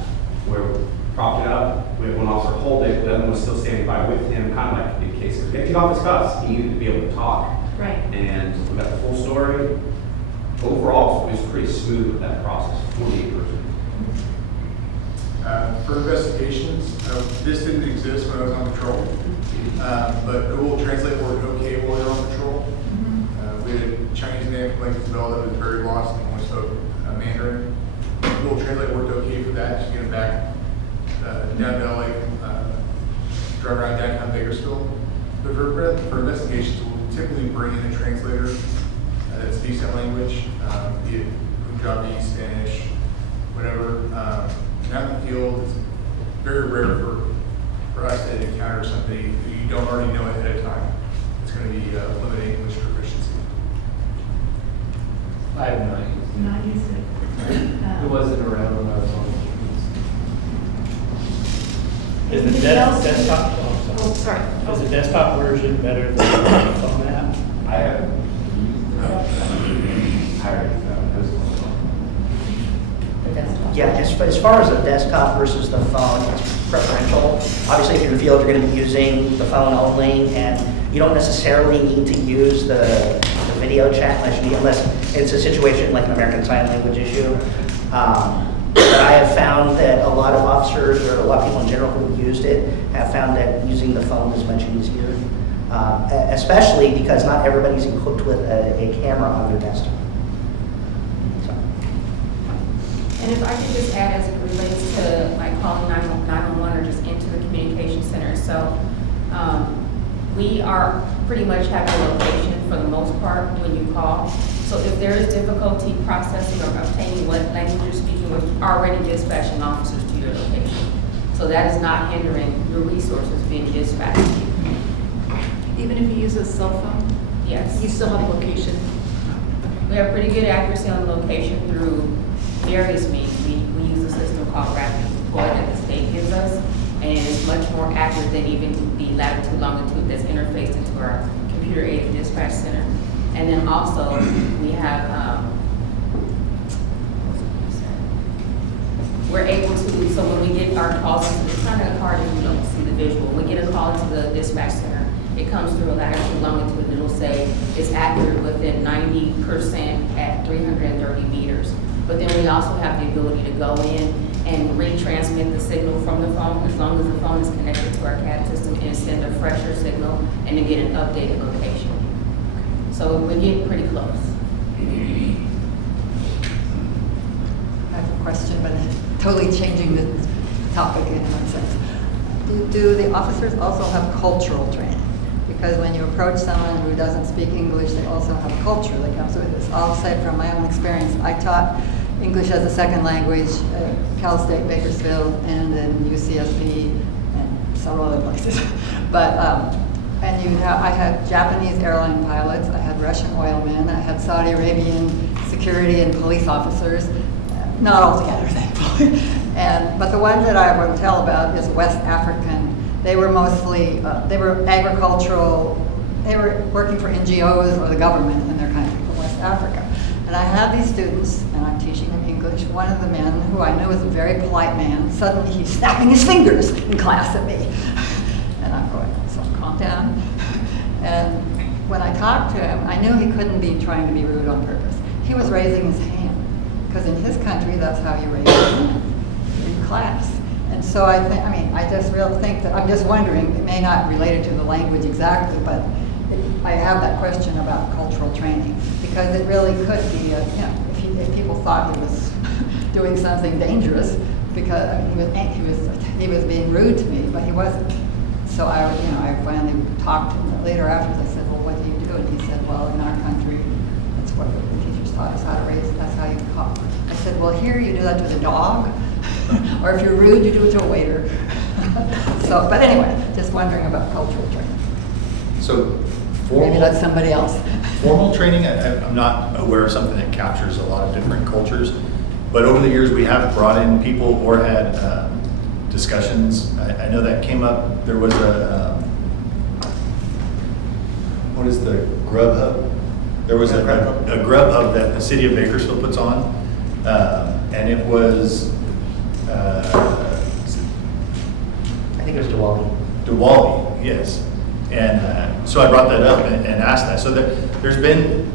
where we propped it up, we had one officer hold it, the other one was still standing by with him, kind of like in case he was going to take off his cuffs. He needed to be able to talk. right. And we got the full story. Overall, it was pretty smooth with that process, 48 person. For investigations, this didn't exist when I was on patrol, but Google Translate worked okay while we were on patrol. We had a Chinese name like Isabel that was very lost and only spoke Mandarin. Google Translate worked okay for that, just getting back down to LA, drive around downtown Bakersfield. But for investigations, we'll typically bring in a translator that speaks that language, be it Punjabi, Spanish, whatever. Out in the field, it's very rare for us to encounter somebody who you don't already know ahead of time. It's going to be limited English proficiency. I have not used it. Not used it. It wasn't around when I was on the Is the Anything else? desktop? Oh, sorry. Is the desktop version better than the phone app? I haven't used it. I already found this one. Yeah, as far as the desktop versus the phone, it's preferential. Obviously, if you're in the field, you're going to be using the phone only, and you don't necessarily need to use the video chat unless it's a situation like an American Sign Language issue. But I have found that a lot of officers, or a lot of people in general who used it, have found that using the phone is much easier, especially because not everybody's equipped with a camera on their desktop. And if I could just add as it relates to like calling 911 or just into the communication center. So we are pretty much having a location for the most part when you call. So if there is difficulty processing or obtaining what language you're speaking, we're already dispatching officers to your location. So that is not hindering your resources being dispatched. Even if you use a cell phone? Yes. You still have location? We have pretty good accuracy on location through various means. We use a system called Rapid Deploy that the state gives us, and it's much more accurate than even the latitude longitude that's interfaced into our computer-aided dispatch center. And then also we have we're able to, so when we get our calls, it's kind of hard if you don't see the visual. When we get a call into the dispatch center, it comes through a latitude longitude, and it'll say it's accurate within 90% at 330 meters. But then we also have the ability to go in and retransmit the signal from the phone, as long as the phone is connected to our CAD system, and send a fresher signal and to get an updated location. So we're getting pretty close. I have a question, but totally changing the topic in one sense. Do the officers also have cultural training? Because when you approach someone who doesn't speak English, they also have culture that comes with this. I'll say from my own experience, I taught English as a second language at Cal State Bakersfield and in UCSB and several other places. But I had Japanese airline pilots, I had Russian oilmen, I had Saudi Arabian security and police officers, not all together, thankfully. But the one that I would tell about is West African. They were mostly, they were agricultural, they were working for NGOs or the government in their country, from West Africa. And I had these students, and I'm teaching them English. One of the men, who I knew was a very polite man, suddenly he's snapping his fingers in class at me. And I'm going, so calm down. And when I talked to him, I knew he couldn't be trying to be rude on purpose. he was raising his hand, because in his country, that's how you raise your hand in class. And so I think, I mean, I just really think that, I'm just wondering, it may not relate it to the language exactly, but I have that question about cultural training, because it really could be, if people thought he was doing something dangerous, because I mean, he was being rude to me, but he wasn't. So I finally talked to him later afterwards. I said, well, what do you do? And he said, well, in our country, that's what the teachers taught us how to raise. That's how you talk. I said, well, here you do that to the dog, or if you're rude, you do it to a waiter. So, but anyway, just wondering about cultural training. So, Maybe that's somebody else. Formal training, I'm not aware of something that captures a lot of different cultures, but over the years we have brought in people or had discussions. I know that came up, there was what is the Grubhub? There was a Grubhub that the city of Bakersfield puts on, and it was, I think it was Diwali. Diwali, yes. And so I brought that up and asked that. So there's been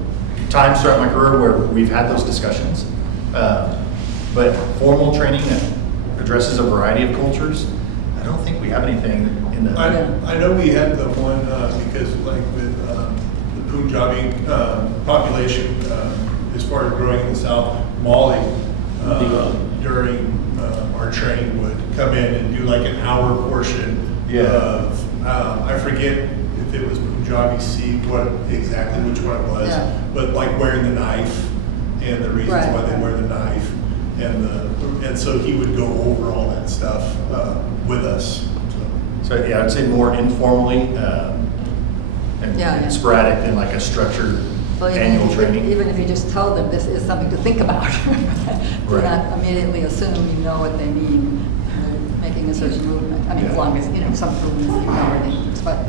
times throughout my career where we've had those discussions, but formal training that addresses a variety of cultures, I don't think we have anything in the... I know we had the one, because like with the Punjabi population, as far as growing in the South, Molly, during our training would come in and do like an hour portion of, I forget if it was Punjabi Sikh, which one it was, but like wearing the knife and the reasons why they wear the knife. And so he would go over all that stuff with us. So yeah, I'd say more informally and sporadic than like a structured annual training. Even if you just tell them this is something to think about, do not immediately assume you know what they mean when they're making a certain movement. I mean, as long as some movements you know what they mean. But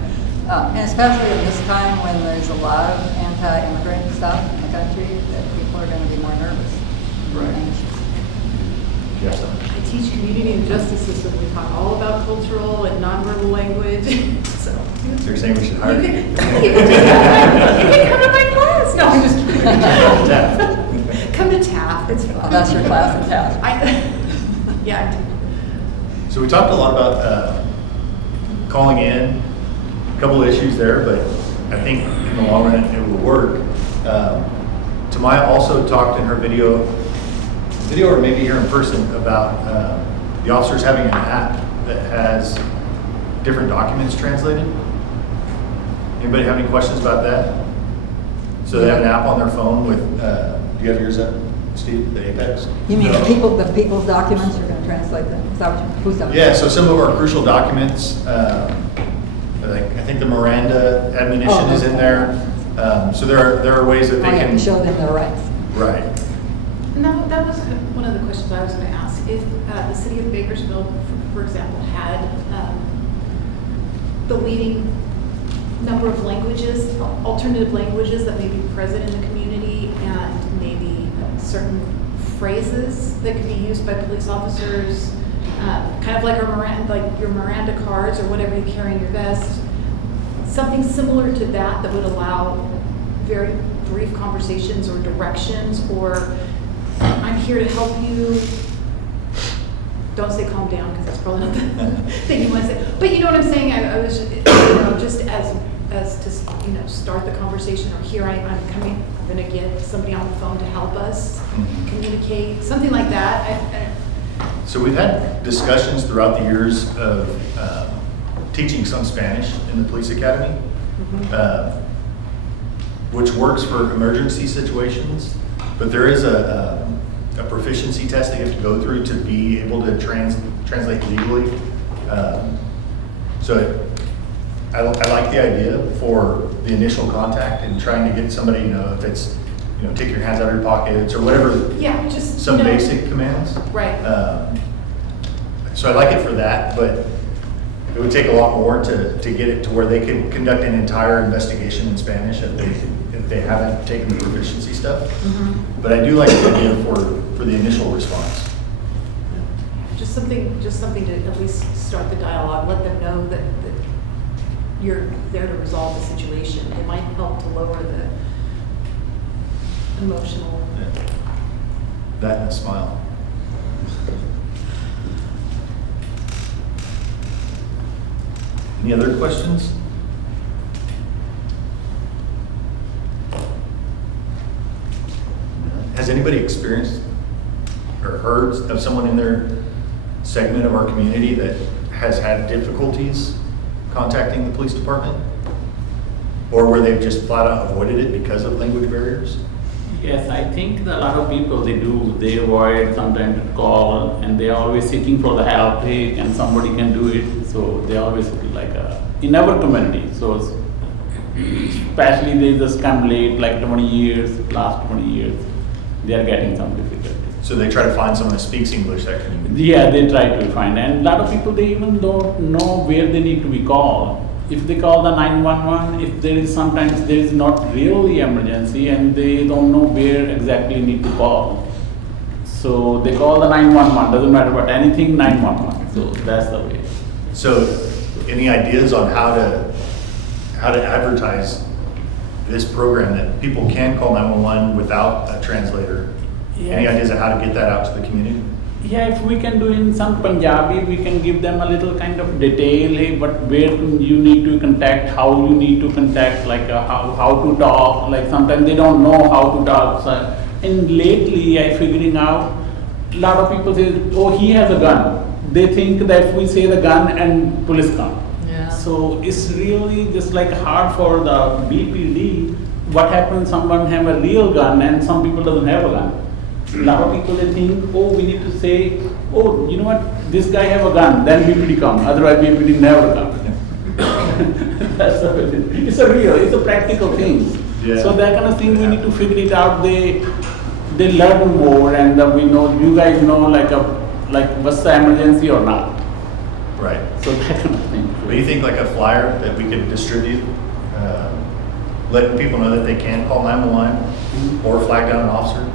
and especially at this time when there's a lot of anti-immigrant stuff in the country, that people are going to be more nervous, anxious. Yes. I teach community and justice system. We talk all about cultural and nonverbal language. So you're saying we should hire you? You can come to my class. No, I'm just kidding. Come to TAF. It's fun. Oh, that's your class at TAF. Yeah. So we talked a lot about calling in, a couple of issues there, but I think in the long run it will work. Tamaya also talked in her video or maybe here in person about the officers having an app that has different documents translated. Anybody have any questions about that? So they have an app on their phone with, do you have yours up, Steve, the Apex? You mean the people's documents, you're going to translate them? Is that what who's documents? Yeah, so some of our crucial documents, like I think the Miranda admonition is in there. So there are ways that they can show them their rights. Right. And that was one of the questions I was going to ask. If the city of Bakersfield, for example, had the leading number of languages, alternative languages that may be present in the community, and maybe certain phrases that could be used by police officers, kind of like your Miranda cards or whatever you carry in your vest, something similar to that that would allow very brief conversations or directions, or I'm here to help you. Don't say calm down, because that's probably not the thing you want to say. But you know what I'm saying? I was just as to start the conversation, or here I'm coming. I'm going to get somebody on the phone to help us communicate, something like that. So we've had discussions throughout the years of teaching some Spanish in the police academy, which works for emergency situations, but there is a proficiency test that you have to go through to be able to translate legally. So I like the idea for the initial contact and trying to get somebody, if it's, take your hands out of your pockets or whatever. Yeah, just some basic commands. Right. So I like it for that, but it would take a lot more to get it to where they can conduct an entire investigation in Spanish if they haven't taken the proficiency stuff. But I do like the idea for the initial response. Just something to at least start the dialogue. Let them know that you're there to resolve the situation. It might help to lower emotional. That and a smile. Any other questions? Has anybody experienced or heard of someone in their segment of our community that has had difficulties contacting the police department? Or where they've just flat out avoided it because of language barriers? Yes, I think that a lot of people, they avoid sometimes to call, and they are always seeking for the help, hey, and somebody can do it, so they always like in our community, so especially they just come late, like 20 years, last 20 years, they are getting some difficulty. So they try to find someone that speaks English that can... Yeah, they try to find, and a lot of people, they even don't know where they need to be called. If they call the 911, if there is sometimes there is not really emergency and they don't know where exactly need to call. So they call the 911, doesn't matter what, anything 911, so that's the way. So any ideas on how to advertise this program that people can call 911 without a translator? Yeah. Any ideas on how to get that out to the community? Yeah, if we can do in some Punjabi, we can give them a little kind of detail, hey, but where you need to contact, how you need to contact, like how to talk, like sometimes they don't know how to talk. So, and lately I figuring out, a lot of people say, oh, he has a gun. They think that if we say the gun and police come. Yeah. So it's really just like hard for the BPD. What happens, someone have a real gun and some people doesn't have a gun. A lot of people, they think, oh, we need to say, oh, you know what, this guy have a gun, then BPD come, otherwise BPD never come. That's the way it is. It's a practical thing. Yeah. So that kind of thing, we need to figure it out. They learn more, and we know, you guys know, like what's the emergency or not. Right. So that kind of thing. But you think like a flyer that we could distribute, letting people know that they can call 911 or flag down an officer?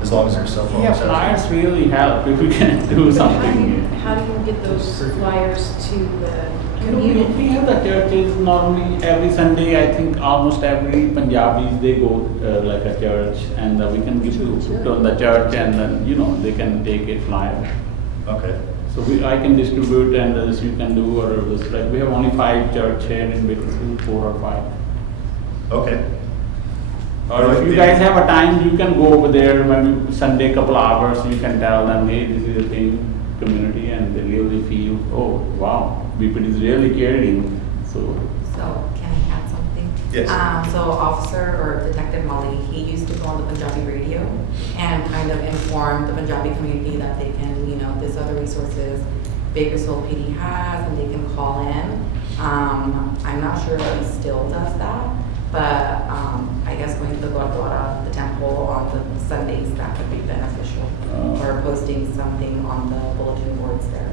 As long as their cell phone Yeah, reception. flyers really help if we can do something. How do you get those flyers to the We community? have the churches normally every Sunday. I think almost every Punjabis they go like a church, and we can give to the church, and then they can take it flyer. Okay. So I can distribute, and this you can do, or this like we have only 5 church here in Bakersfield, 4 or 5. Okay. Or if you guys have a time, you can go over there maybe Sunday couple hours. You can tell them, hey, this is a thing, community, and they really feel, oh wow, BPD is really caring. So Can I add something? Yes. So Officer or Detective Molly, he used to go on the Punjabi radio and kind of inform the Punjabi community that they can, there's other resources Bakersfield PD has and they can call in. I'm not sure if he still does that, but I guess going to the Gurdwara, the temple on the Sundays, that could be beneficial. Or posting something on the bulletin boards there.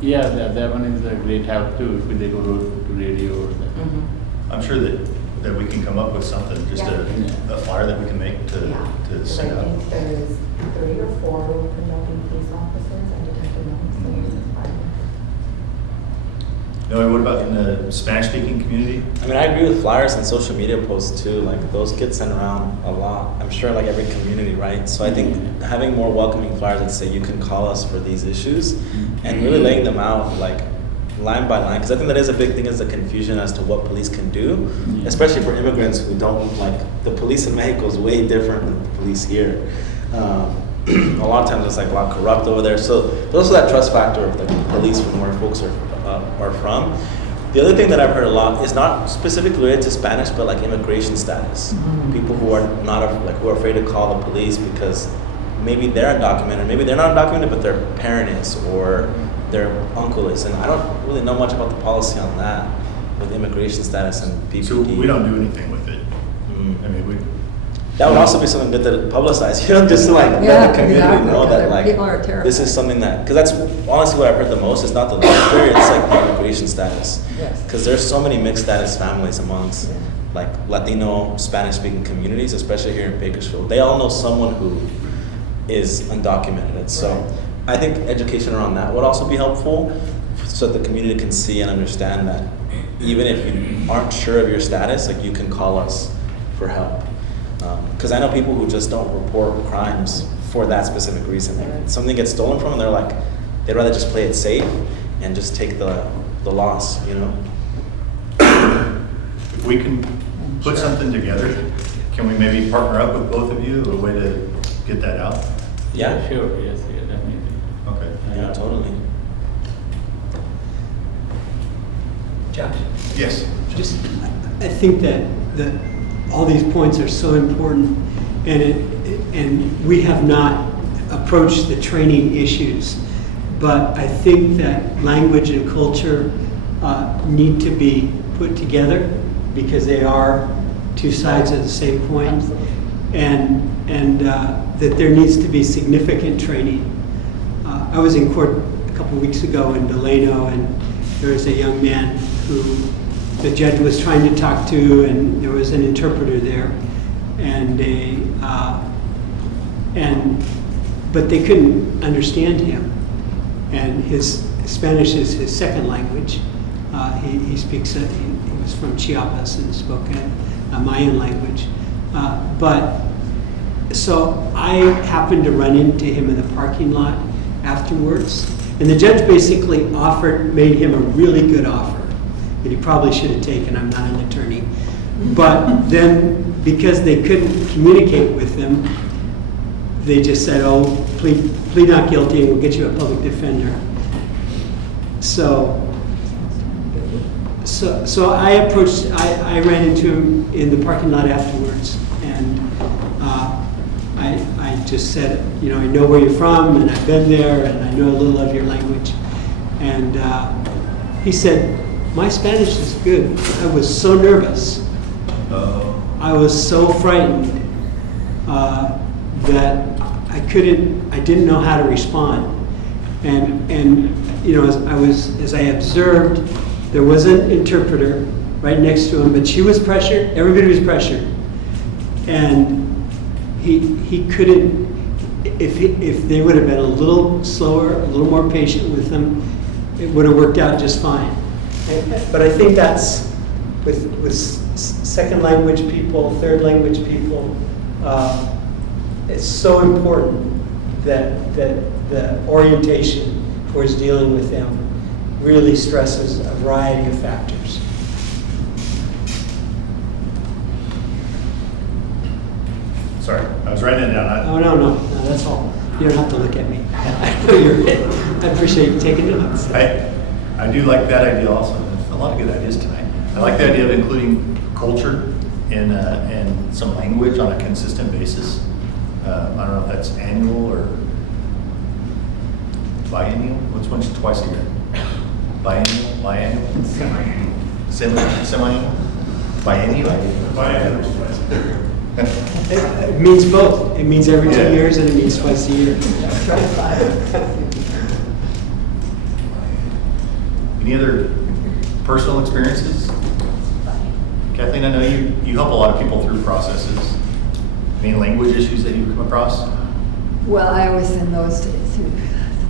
yeah, that one is a great help too if they go to radio or that. I'm sure that we can come up with something, just a flyer that we can make to Because send I out. think there's 3 or 4 Punjabi police officers and detective members that use this flyer. No, what about in the Spanish-speaking community? I mean, I agree with flyers and social media posts too. Like those get sent around a lot. I'm sure like every community, right? So I think having more welcoming flyers that say you can call us for these issues, and really laying them out like line by line, because I think that is a big thing, is the confusion as to what police can do, especially for immigrants who don't like the police in Mexico is way different than the police here. A lot of times it's like a lot corrupt over there. So there's also that trust factor of the police from where folks are from. The other thing that I've heard a lot is not specifically related to Spanish, but like immigration status. People who are who are afraid to call the police because maybe they're undocumented, maybe they're not undocumented, but their parent is or their uncle is. And I don't really know much about the policy on that with immigration status and PPD. So we don't do anything with it. I mean, that would also be something good to publicize, just to like let the community know that like this is something that, because that's honestly what I've heard the most. It's not the language barrier, it's like the immigration status. Because there's so many mixed status families amongst like Latino, Spanish-speaking communities, especially here in Bakersfield. They all know someone who is undocumented. And so I think education around that would also be helpful, so that the community can see and understand that even if you aren't sure of your status, like you can call us for help. Because I know people who just don't report crimes for that specific reason. Like, something gets stolen from them, they're like, they'd rather just play it safe and just take the loss, you know? If we can put something together, can we maybe partner up with both of you, a way to get that out? Yeah. Sure, yes, yeah, definitely. Okay. Yeah, totally. Josh? Yes. Just, I think that all these points are so important, and we have not approached the training issues, but I think that language and culture need to be put together because they are two sides of the same coin, and that there needs to be significant training. I was in court a couple weeks ago in Delano, and there was a young man who the judge was trying to talk to, and there was an interpreter there, but they couldn't understand him, and his Spanish is his second language. He speaks. He was from Chiapas and spoke a Mayan language, but so I happened to run into him in the parking lot afterwards, and the judge basically made him a really good offer that he probably should have taken. I'm not an attorney. But then, because they couldn't communicate with him, they just said, oh, plead not guilty and we'll get you a public defender. So I ran into him in the parking lot afterwards, and I just said, you know, I know where you're from, and I've been there, and I know a little of your language. And he said, my Spanish is good. I was so nervous. I was so frightened that I didn't know how to respond. And you know, as I observed, there was an interpreter right next to him, but she was pressured. Everybody was pressured, and he couldn't. If they would have been a little slower, a little more patient with him, it would have worked out just fine. But I think that's with second language people, third language people, it's so important that the orientation towards dealing with them really stresses a variety of factors. Sorry, I was writing it down. No, that's all. You don't have to look at me. I appreciate you taking notes. I do like that idea also. There's a lot of good ideas tonight. I like the idea of including culture and some language on a consistent basis. I don't know if that's annual or biennial. Which one's twice a year? Biennial? Semi-annual? Biennial? Biennial. It means both. It means every 2 years, and it means twice a year. Any other personal experiences? Kathleen, I know you help a lot of people through processes. Any language issues that you've come across? Well, I was in those days who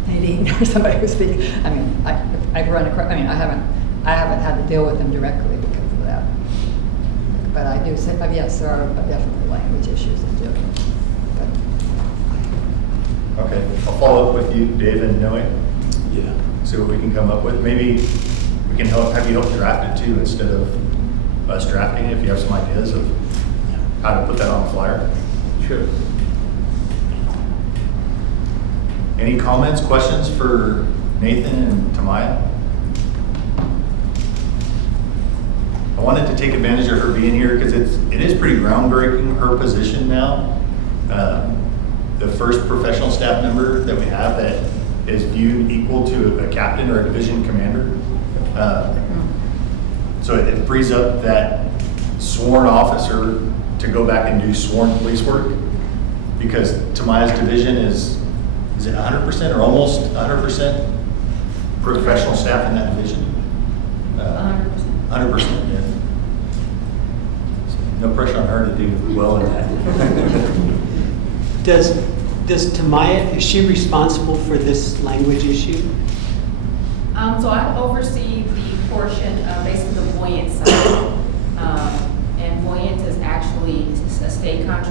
Nadine or somebody who speaks. I mean, I've run across. I mean, I haven't had to deal with them directly because of that. But I do say, yes, there are definitely language issues in general. Okay, I'll follow up with you, Dave and Noe. Yeah. See what we can come up with. Maybe we can have you help draft it too, instead of us drafting it, if you have some ideas of how to put that on the flyer. Sure. Any comments, questions for Nathan and Tamaya? I wanted to take advantage of her being here because it is pretty groundbreaking, her position now. The first professional staff member that we have that is viewed equal to a captain or a division commander. So it frees up that sworn officer to go back and do sworn police work, because Tamaya's division is it 100% or almost 100% professional staff in that division? 100%. 100%, yeah. No pressure on her to do well in that. Does Tamaya, is she responsible for this language issue? So I oversee the portion, basically the Buoyant side. And Buoyant is actually a state contract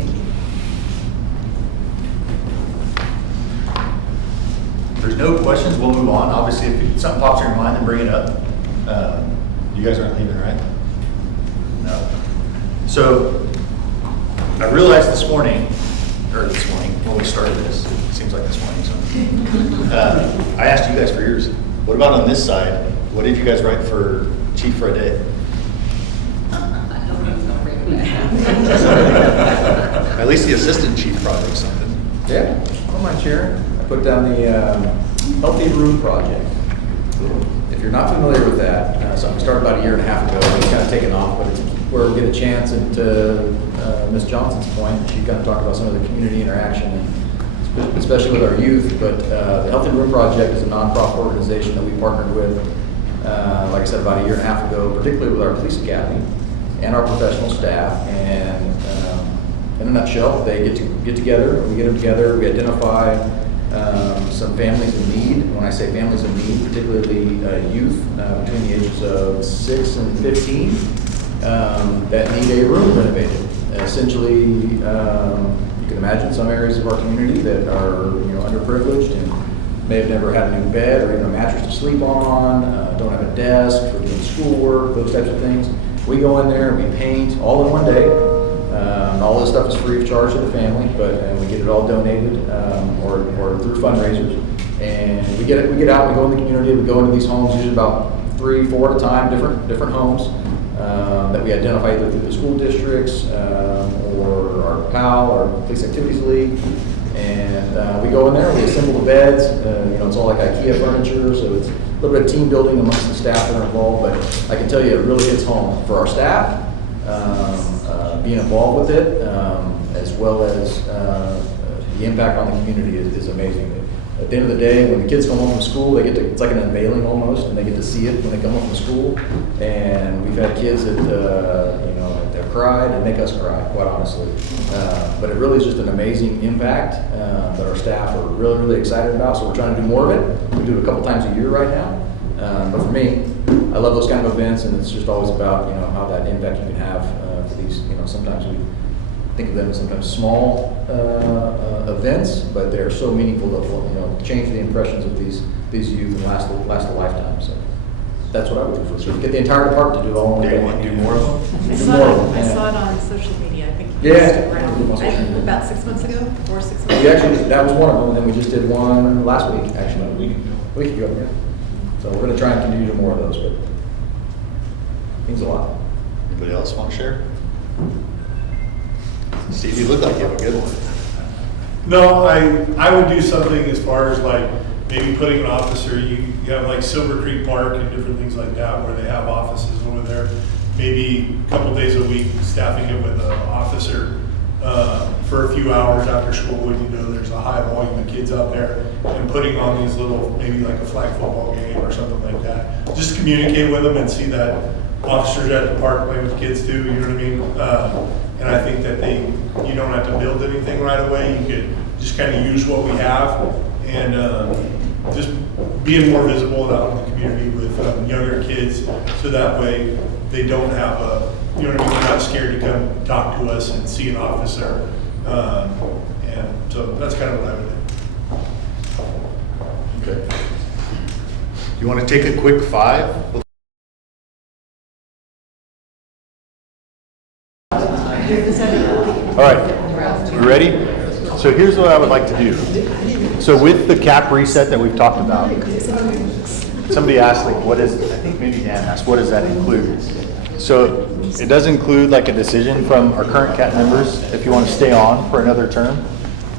Thank you. If there's no questions, we'll move on. Obviously, if something pops in your mind, then bring it up. You guys aren't leaving, right? No. So I realized this morning when we started this, it seems like this morning, so. I asked you guys for yours. What about on this side? What did you guys write for Chief for a day? At least the assistant chief project something. Yeah, I don't mind sharing. I put down the Healthy Room Project. If you're not familiar with that, something started about 1.5 years ago. It's kind of taken off, but it's where we get a chance, and to Ms. Johnson's point, she kind of talked about some of the community interaction, and especially with our youth. But the Healthy Room Project is a nonprofit organization that we partnered with, like I said, about 1.5 years ago, particularly with our police academy and our professional staff. And in a nutshell, they get together, we get them together, we identify some families in need. When I say families in need, particularly youth between the ages of 6 and 15 that need a room renovated. Essentially, you can imagine some areas of our community that are underprivileged and may have never had a new bed or even a mattress to sleep on, don't have a desk for doing schoolwork, those types of things. We go in there and we paint all in one day. All this stuff is free of charge to the family, but we get it all donated or through fundraisers. And we get out, we go in the community, we go into these homes, usually about 3, 4 at a time, different homes that we identify either through the school districts or our PAL, our Police Activities League. And we go in there, we assemble the beds. It's all like IKEA furniture, so it's a little bit of team building amongst the staff that are involved. But I can tell you, it really hits home for our staff. Being involved with it, as well as the impact on the community is amazing. At the end of the day, when the kids come home from school, it's like an unveiling almost, and they get to see it when they come home from school. And we've had kids that have cried and make us cry, quite honestly. But it really is just an amazing impact that our staff are really, really excited about. So we're trying to do more of it. We do it a couple times a year right now. But for me, I love those kind of events, and it's just always about how that impact you can have for these. Sometimes we think of them as sometimes small events, but they're so meaningful that will change the impressions of these youth and last a lifetime. So that's what I would do for sure. Get the entire department to do it all in one day. Want to do more of them? I saw it on social media, I think. About 6 months ago, 4 or 6 months ago. Actually, that was one of them, and then we just did one last week, actually. A week ago, yeah. So we're going to try and continue to do more of those, but it means a lot. Anybody else want to share? Steve, you look like you have a good one. No, I would do something as far as like maybe putting an officer, you have like Silver Creek Park and different things like that where they have offices over there. Maybe a couple days a week, staffing it with an officer for a few hours after school when there's a high volume of kids out there, and putting on these little, maybe like a flag football game or something like that. Just communicate with them and see that officers at the park play with kids too, you know what I mean? And I think that you don't have to build anything right away. You could just kind of use what we have and just being more visible out in the community with younger kids, so that way they don't have you know what I mean, they're not scared to come talk to us and see an officer. And so that's kind of what I would do. Okay. You want to take a quick 5? All right, we ready? So here's what I would like to do. So with the cap reset that we've talked about, somebody asked, like, what is, I think maybe Dan asked, what does that include? So it does include like a decision from our current CAT members if you want to stay on for another term.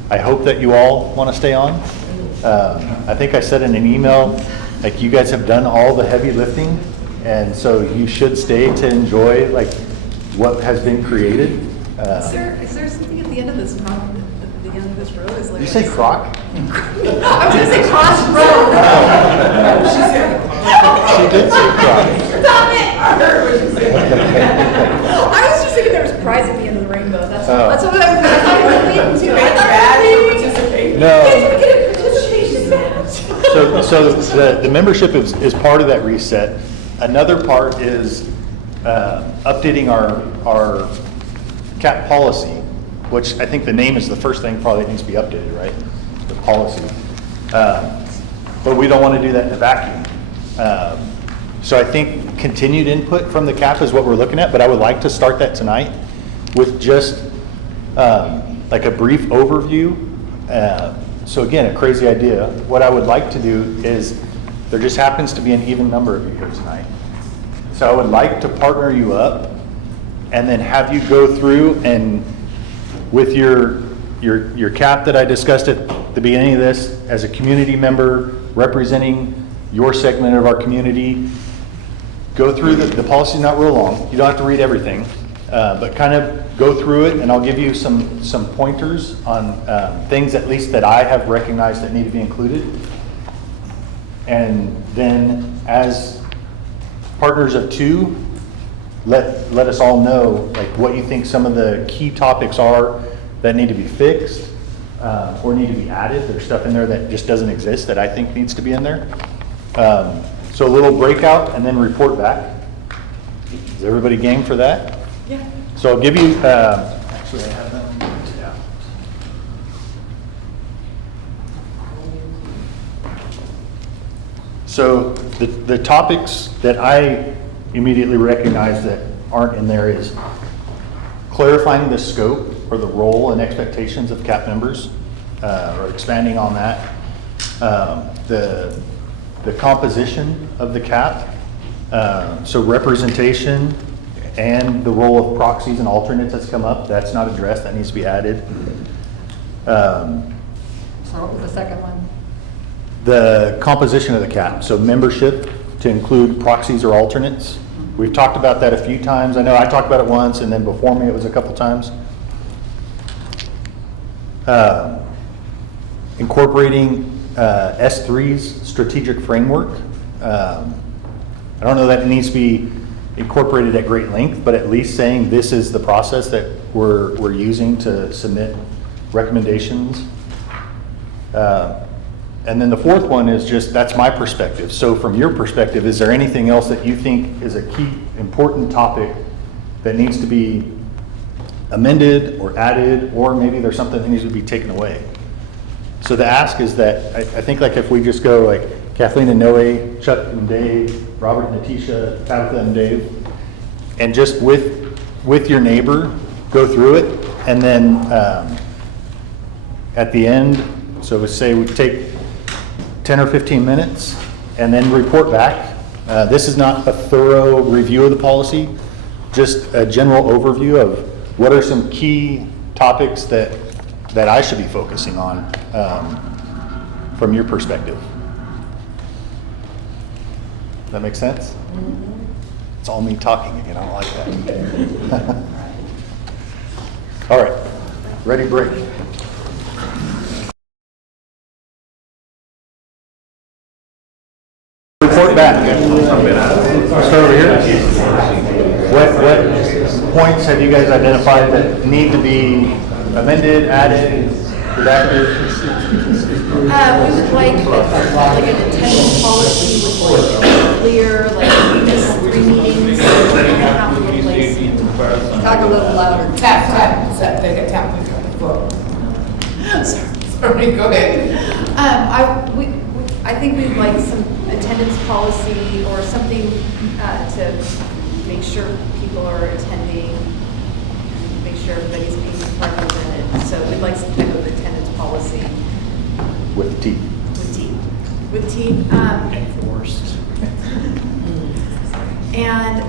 I hope that you all want to stay on. I think I said in an email, like, you guys have done all the heavy lifting, and so you should stay to enjoy like what has been created. Is there something at the end of this at the end of this road? Is like, Did you say croc? I was going to say crossroad. She did say croc. Stop it! I was just thinking there was prize at the end of the rainbow. That's what I was leading to. I thought it was participate. No. Get a participation badge. So the membership is part of that reset. Another part is updating our CAT policy which I think the name is the first thing probably that needs to be updated, right? The policy. But we don't want to do that in a vacuum. So I think continued input from the CAP is what we're looking at, but I would like to start that tonight with just like a brief overview. So again, a crazy idea. What I would like to do is, there just happens to be an even number of you here tonight. So I would like to partner you up and then have you go through and with your CAP that I discussed at the beginning of this, as a community member representing your segment of our community, go through the policy's not real long. You don't have to read everything, but kind of go through it, and I'll give you some pointers on things at least that I have recognized that need to be included. And then as partners of two, let us all know like what you think some of the key topics are that need to be fixed or need to be added. There's stuff in there that just doesn't exist that I think needs to be in there. So a little breakout and then report back. Is everybody game for that? Yeah. So I'll give you, actually I have that. Yeah. So the topics that I immediately recognize that aren't in there is clarifying the scope or the role and expectations of CAP members, or expanding on that. The composition of the CAP, so representation and the role of proxies and alternates that's come up, that's not addressed, that needs to be added. So what was the second one? The composition of the CAP, so membership to include proxies or alternates. We've talked about that a few times. I know I talked about it once, and then before me it was a couple times. Incorporating S3's strategic framework. I don't know that it needs to be incorporated at great length, but at least saying this is the process that we're using to submit recommendations. And then the fourth one is just, that's my perspective. So from your perspective, is there anything else that you think is a key important topic that needs to be amended or added, or maybe there's something that needs to be taken away? So the ask is that, I think like if we just go like Kathleen and Noe, Chuck and Dave, Robert and Natisha, Tabitha and Dave, and just with your neighbor, go through it, and then at the end, so let's say we take 10 or 15 minutes and then report back. This is not a thorough review of the policy, just a general overview of what are some key topics that I should be focusing on from your perspective. Does that make sense? It's all me talking again, I don't like that. All right, ready, break. Report back. Let's start over here. What points have you guys identified that need to be amended, added, redacted? We would like an attendance policy with like clear, like just 3 meetings, half of the place. Talk a little louder. Tap. Sorry, go ahead. I think we'd like some attendance policy or something to make sure people are attending, make sure everybody's being represented. So we'd like some type of attendance policy. With T. With T. Enforced. And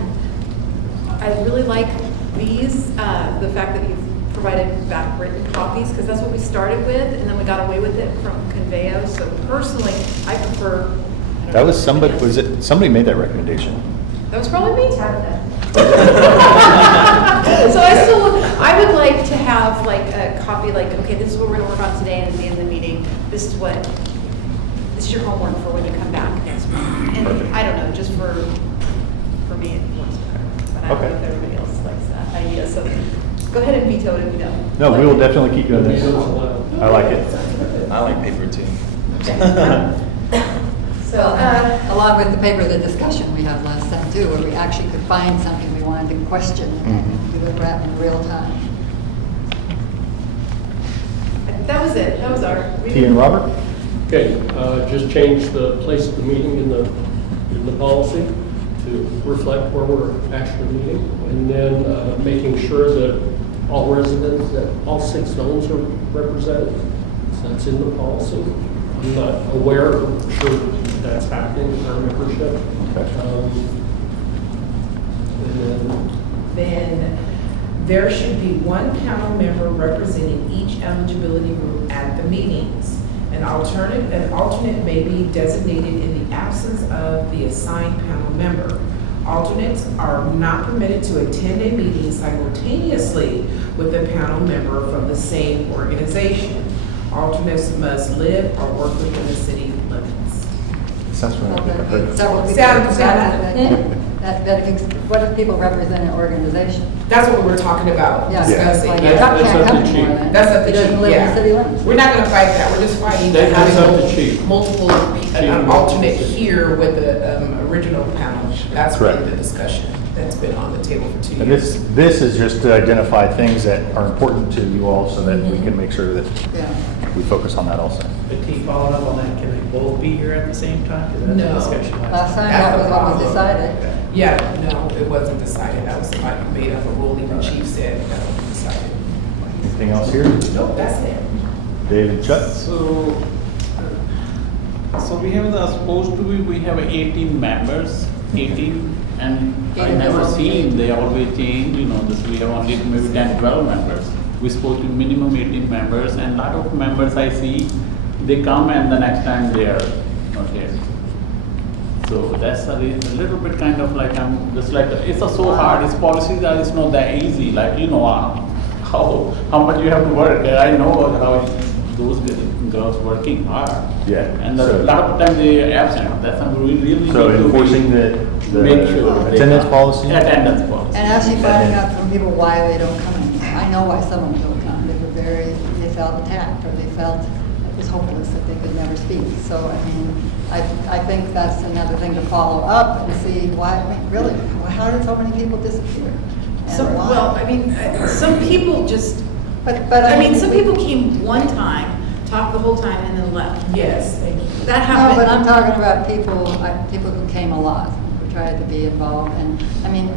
I really like these, the fact that you've provided back written copies, because that's what we started with, and then we got away with it from Conveo. So personally, I prefer. That was somebody, somebody made that recommendation? That was probably me. So I would like to have like a copy, like, okay, this is what we're gonna work on today, and at the end of the meeting, this is your homework for when you come back next month. And Perfect. I don't know, just for me, it works better. But I don't know if everybody else likes that idea, so go ahead and veto it if you don't. No, we will definitely keep doing this. I like it. I like paper too. So, along with the paper, the discussion we had last time too, where we actually could find something we wanted to question and do it in real time. T and Robert? Okay, just change the place of the meeting in the policy to reflect where we're actually meeting. And then making sure that all residents, that all 6 zones are represented. So that's in the policy. I'm not aware, I'm sure that's happening in our membership. Then there should be 1 panel member representing each eligibility group at the meetings. An alternate may be designated in the absence of the assigned panel member. Alternates are not permitted to attend a meeting simultaneously with a panel member from the same organization. Alternates must live or work within the city limits. Sounds familiar. I've heard it. What if people represent an organization? That's what we were talking about, Yeah. discussing. Like, Yeah. Chuck can't come anymore then. That's up to He doesn't chief, live in the yeah. city limits. We're not gonna fight that, we're just fighting That's up to having chief. multiple, an alternate here with the original panel. That's really Correct. the discussion that's been on the table for 2 And years. this is just to identify things that are important to you all so that we can make sure that we focus on that also. But T, following up on that, can they both be here at the same time? 'Cause that's No. the discussion Last time That's that the was what was problem. decided. Yeah, no, it wasn't decided, that was somebody who made up a rule, even chief said that was decided. Anything else here? Nope, that's it. Dave and Chuck? So we have supposed to be, we have 18 members, 18, and I never seen, they always change, this we have only maybe 10, 12 members. We supposed to be minimum 18 members, and lot of members I see, they come and the next time they are not here. So that's a little bit kind of like, I'm just like, it's so hard, it's policies are, it's not that easy, like, how much you have to work. I know how those girls working hard. Yeah. And So- a lot of times they are absent, that's something we really need So to enforcing the make sure they attendance come. policy? Attendance policy. And actually And finding then- out from people why they don't come anymore. I know why some of them don't come. They felt attacked, or they felt it was hopeless that they could never speak. So, I mean, I think that's another thing to follow up and see why, really, how did so many people disappear? And why? Well, I mean, some people just, But I mean, some people came one time, talked the whole time, and then left. Yes, thank you. That No, happened. but I'm talking about people who came a lot, who tried to be involved, and, I mean,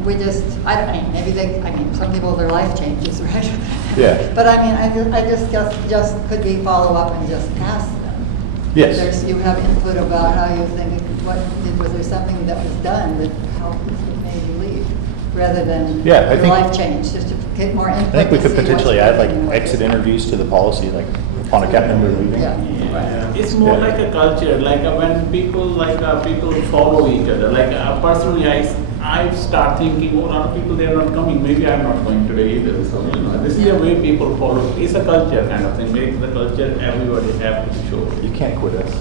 some people, their life changes, right? Yeah. But I mean, I just could we follow up and just ask them? Yes. You have input about how you think, was there something that was done that helped, that made you leave, rather than Yeah, I your think- life change, just to get more input. I think we to could see what's potentially add like working and what's exit not. interviews to the policy, like upon a captain member leaving. Yeah. It's more Yeah. like a culture, like when people follow each other. Like personally, I start thinking, a lot of people they are not coming. Maybe I'm not going today either. So this is the way people follow. It's a culture kind of thing. Makes the culture everybody happy to show. You can't quit us.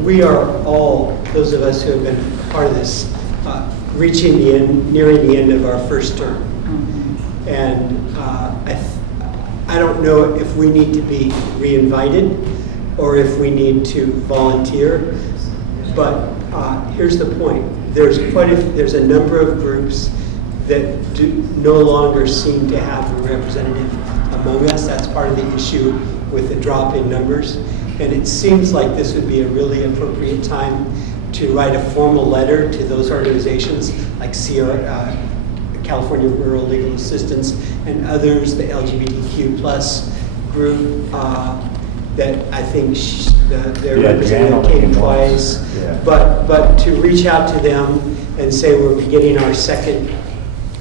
We are all, those of us who have been part of this, reaching the end, nearing the end of our first term. And I don't know if we need to be re-invited or if we need to volunteer. But here's the point. There's a number of groups that no longer seem to have a representative among us. That's part of the issue with the drop in numbers. And it seems like this would be a really appropriate time to write a formal letter to those organizations like Sierra, California Rural Legal Assistance, and others, the LGBTQ plus group, that I think their Yeah, representative Jan came came twice. once. Yeah. But to reach out to them and say we're beginning our second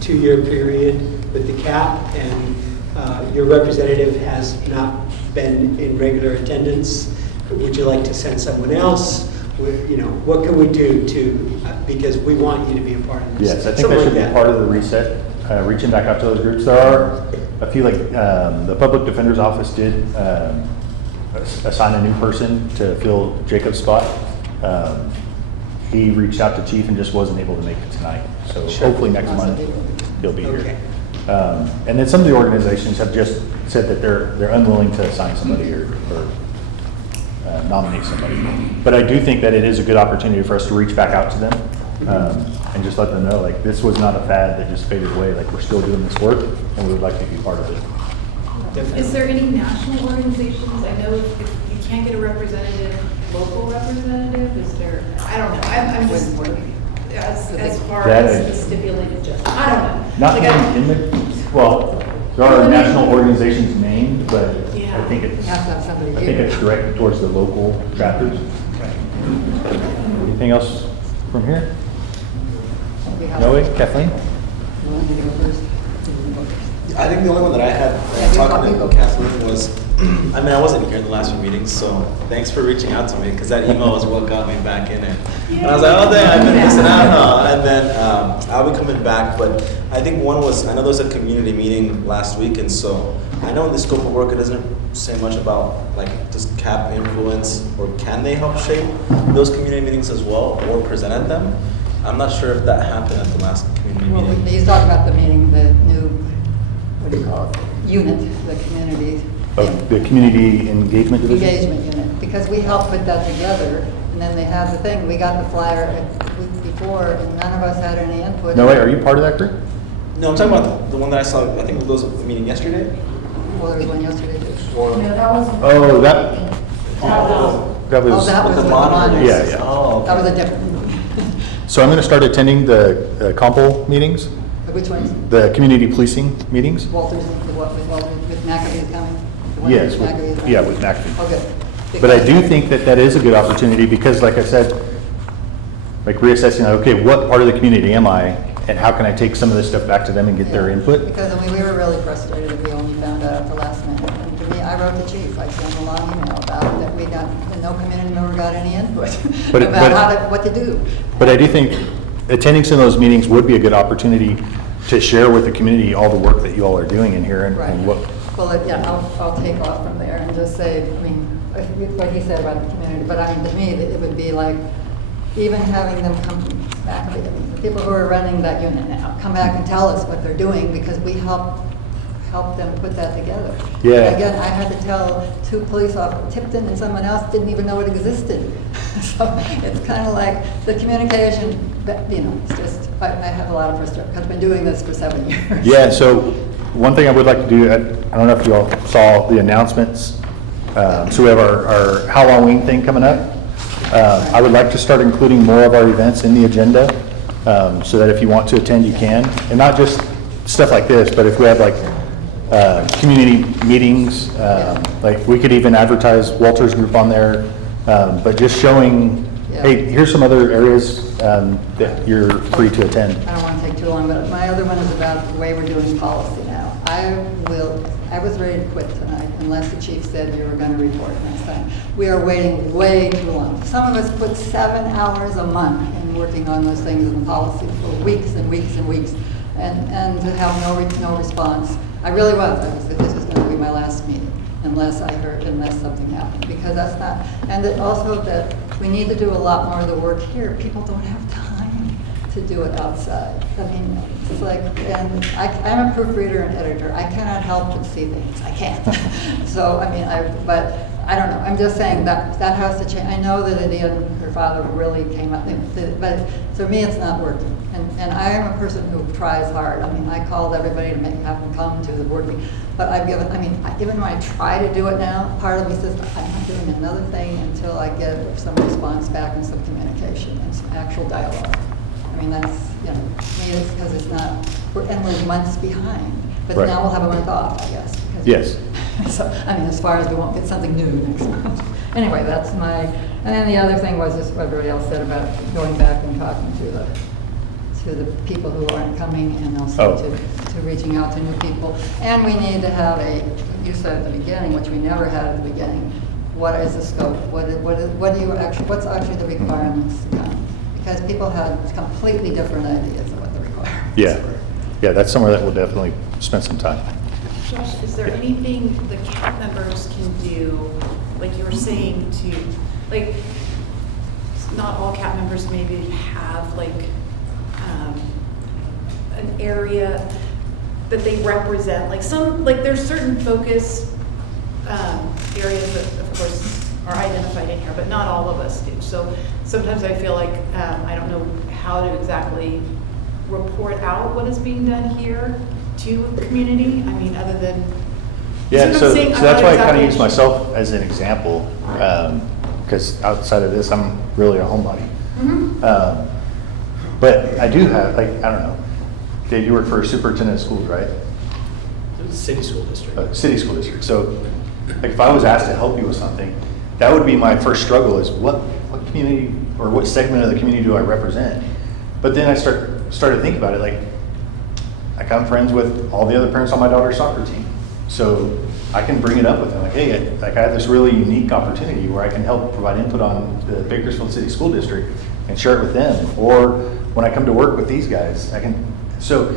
2-year period with the CAP, and your representative has not been in regular attendance. Would you like to send someone else? What can we do because we want you to be a part of this. Yes, I think Something that should like be part of the reset, reaching back out to those groups. There are a few, like the Public Defender's Office did assign a new person to fill Jacob's spot. He reached out to Chief and just wasn't able to make it tonight. So hopefully next month he'll be here. And then some of the organizations have just said that they're unwilling to assign somebody or nominate somebody. But I do think that it is a good opportunity for us to reach back out to them And just let them know, like, this was not a fad that just faded away, like, we're still doing this work, and we would like to be part of it. Is there any national organizations? I know if you can't get a representative, local representative, is there, I don't know, I'm just, as far That as is- the stipulated just, I don't know. Not Like, I- in the, well, there are national organizations named, but Yeah. I think it's, You have to have somebody I think here. it's directed towards the local chapters. Anything else from here? We have- Noe, Kathleen? You want to go first? I think the only one that I had Yeah, you talking go. to Kathleen was, I mean, I wasn't here in the last few meetings, so thanks for reaching out to me, because that email is what got me back in it. And I was like, oh dang, I've been missing out, huh? And then I'll be coming back, but I think one was, I know there was a community meeting last week, and so I know in the scope of work, it doesn't say much about, like, does CAP influence, or can they help shape those community meetings as well, or present at them? I'm not sure if that happened at the last community Well, meeting. he's talking about the meeting, the new, what do you call it, unit, the community Of the Community Engagement Division? engagement unit, because we helped put that together, and then they have the thing, we got the flyer a week before, and none of us had any input. Noe, are you part of that group? No, I'm talking about the one that I saw, I think it was the meeting yesterday. Well, there was one yesterday too. Or, Oh, that Oh, was. that was the with the monitors. monitors. Yeah, yeah. Oh, okay. That was a different, So I'm going to start attending the COMPOL meetings, which one's the community policing meetings. Walter's, with Walter, with McAfee coming? The one Yes, with McAfee is with, yeah, coming? with McAfee. Oh, good. But I do think that that is a good opportunity because, like I said, like reassessing, okay, what part of the community am I? And how can I take some of this stuff back to them and get their input? Because, I mean, we were really frustrated that we only found out at the last minute. And to me, I wrote the chief, I sent a long email about it, that we got, that no community member got any input But it- about but- how to, what to do. But I do think attending some of those meetings would be a good opportunity to share with the community all the work that you all are doing in here and what, Well, yeah, I'll take off from there and just say, I mean, what he said about the community, but I mean, to me, it would be like, even having them come back, I mean, the people who are running that unit now, come back and tell us what they're doing, because we help them put that together. Yeah. Again, I had to tell two police officers, Tipton and someone else didn't even know it existed. So it's kind of like the communication, but, you know, it's just, I have a lot of frustration, because I've been doing this for 7 years. yeah, so one thing I would like to do, I don't know if you all saw the announcements. So we have our Halloween thing coming up. I would like to start including more of our events in the agenda, so that if you want to attend, you can. And not just stuff like this, but if we have like community meetings, like we could even advertise Walter's group on there, but just showing, hey, here's some other areas that you're free to attend. I don't want to take too long, but my other one is about the way we're doing policy now. I was ready to quit tonight unless the chief said you were going to report next time. We are waiting way too long. Some of us put 7 hours a month in working on those things in the policy for weeks and weeks and weeks, and to have no response. I really was. I was, this was going to be my last meeting unless something happened, because that's not, and that also that we need to do a lot more of the work here. People don't have time to do it outside. I mean, it's like, and I'm a proofreader and editor. I cannot help but see things. I can't. So, I mean, but I don't know. I'm just saying that has to change. I know that Lydia and her father really came up, but for me, it's not working. And I am a person who tries hard. I mean, I called everybody to have them come to the board meeting. But even when I try to do it now, part of me says, I'm not doing another thing until I get some response back and some communication and some actual dialogue. I mean, that's, you know, to me, it's because it's not, we're months behind. But Right. now we'll have a month off, I guess. because- Yes. So, I mean, as far as we won't get something new next month. Anyway, that's my, and then the other thing was just what everybody else said about going back and talking to the people who aren't coming, and also to reaching out to new people. And we need to have you said at the beginning, which we never had at the beginning, what is the scope? What's actually the requirements? Because people had completely different ideas of what the requirements were. Yeah, that's somewhere that we'll definitely spend some time. Josh, is there anything the CAP members can do, like you were saying, to, like, not all CAP members maybe have like an area that they represent, like there's certain focus areas that of course are identified in here, but not all of us do. So sometimes I feel like I don't know how to exactly report out what is being done here to the community? I mean, other than. Yeah, See what I'm so saying? I'm that's not why I kind of exactly use myself as an example, because outside of this, I'm really a homebody. But I do have, like, I don't know, Dave, you work for a superintendent of schools, right? City school district. City school district. So, like, if I was asked to help you with something, that would be my first struggle: is what community or what segment of the community do I represent? But then I started to think about it. Like, I'm friends with all the other parents on my daughter's soccer team, so I can bring it up with them. Like, hey, like I have this really unique opportunity where I can help provide input on the Bakersfield City School District and share it with them. Or when I come to work with these guys, I can. So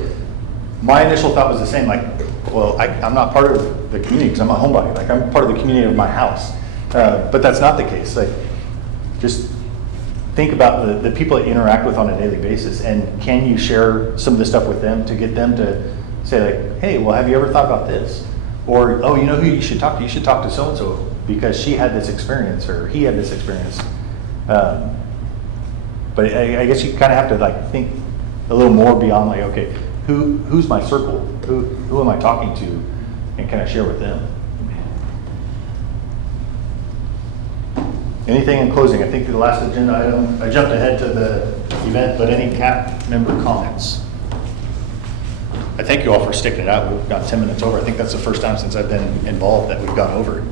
my initial thought was the same. Like, well, I'm not part of the community because I'm a homebody. Like, I'm part of the community of my house. But that's not the case. Like, just think about the people that you interact with on a daily basis, and can you share some of this stuff with them to get them to say, like, hey, well, have you ever thought about this? Or, oh, you know who you should talk to? You should talk to so-and-so because she had this experience or he had this experience. But I guess you kind of have to, like, think a little more beyond, like, okay, who's my circle? Who am I talking to? And can I share with them? Anything in closing? I think the last agenda item, I jumped ahead to the event, but any CAP member comments? I thank you all for sticking it out. We've got 10 minutes over. I think that's the first time since I've been involved that we've gone over it.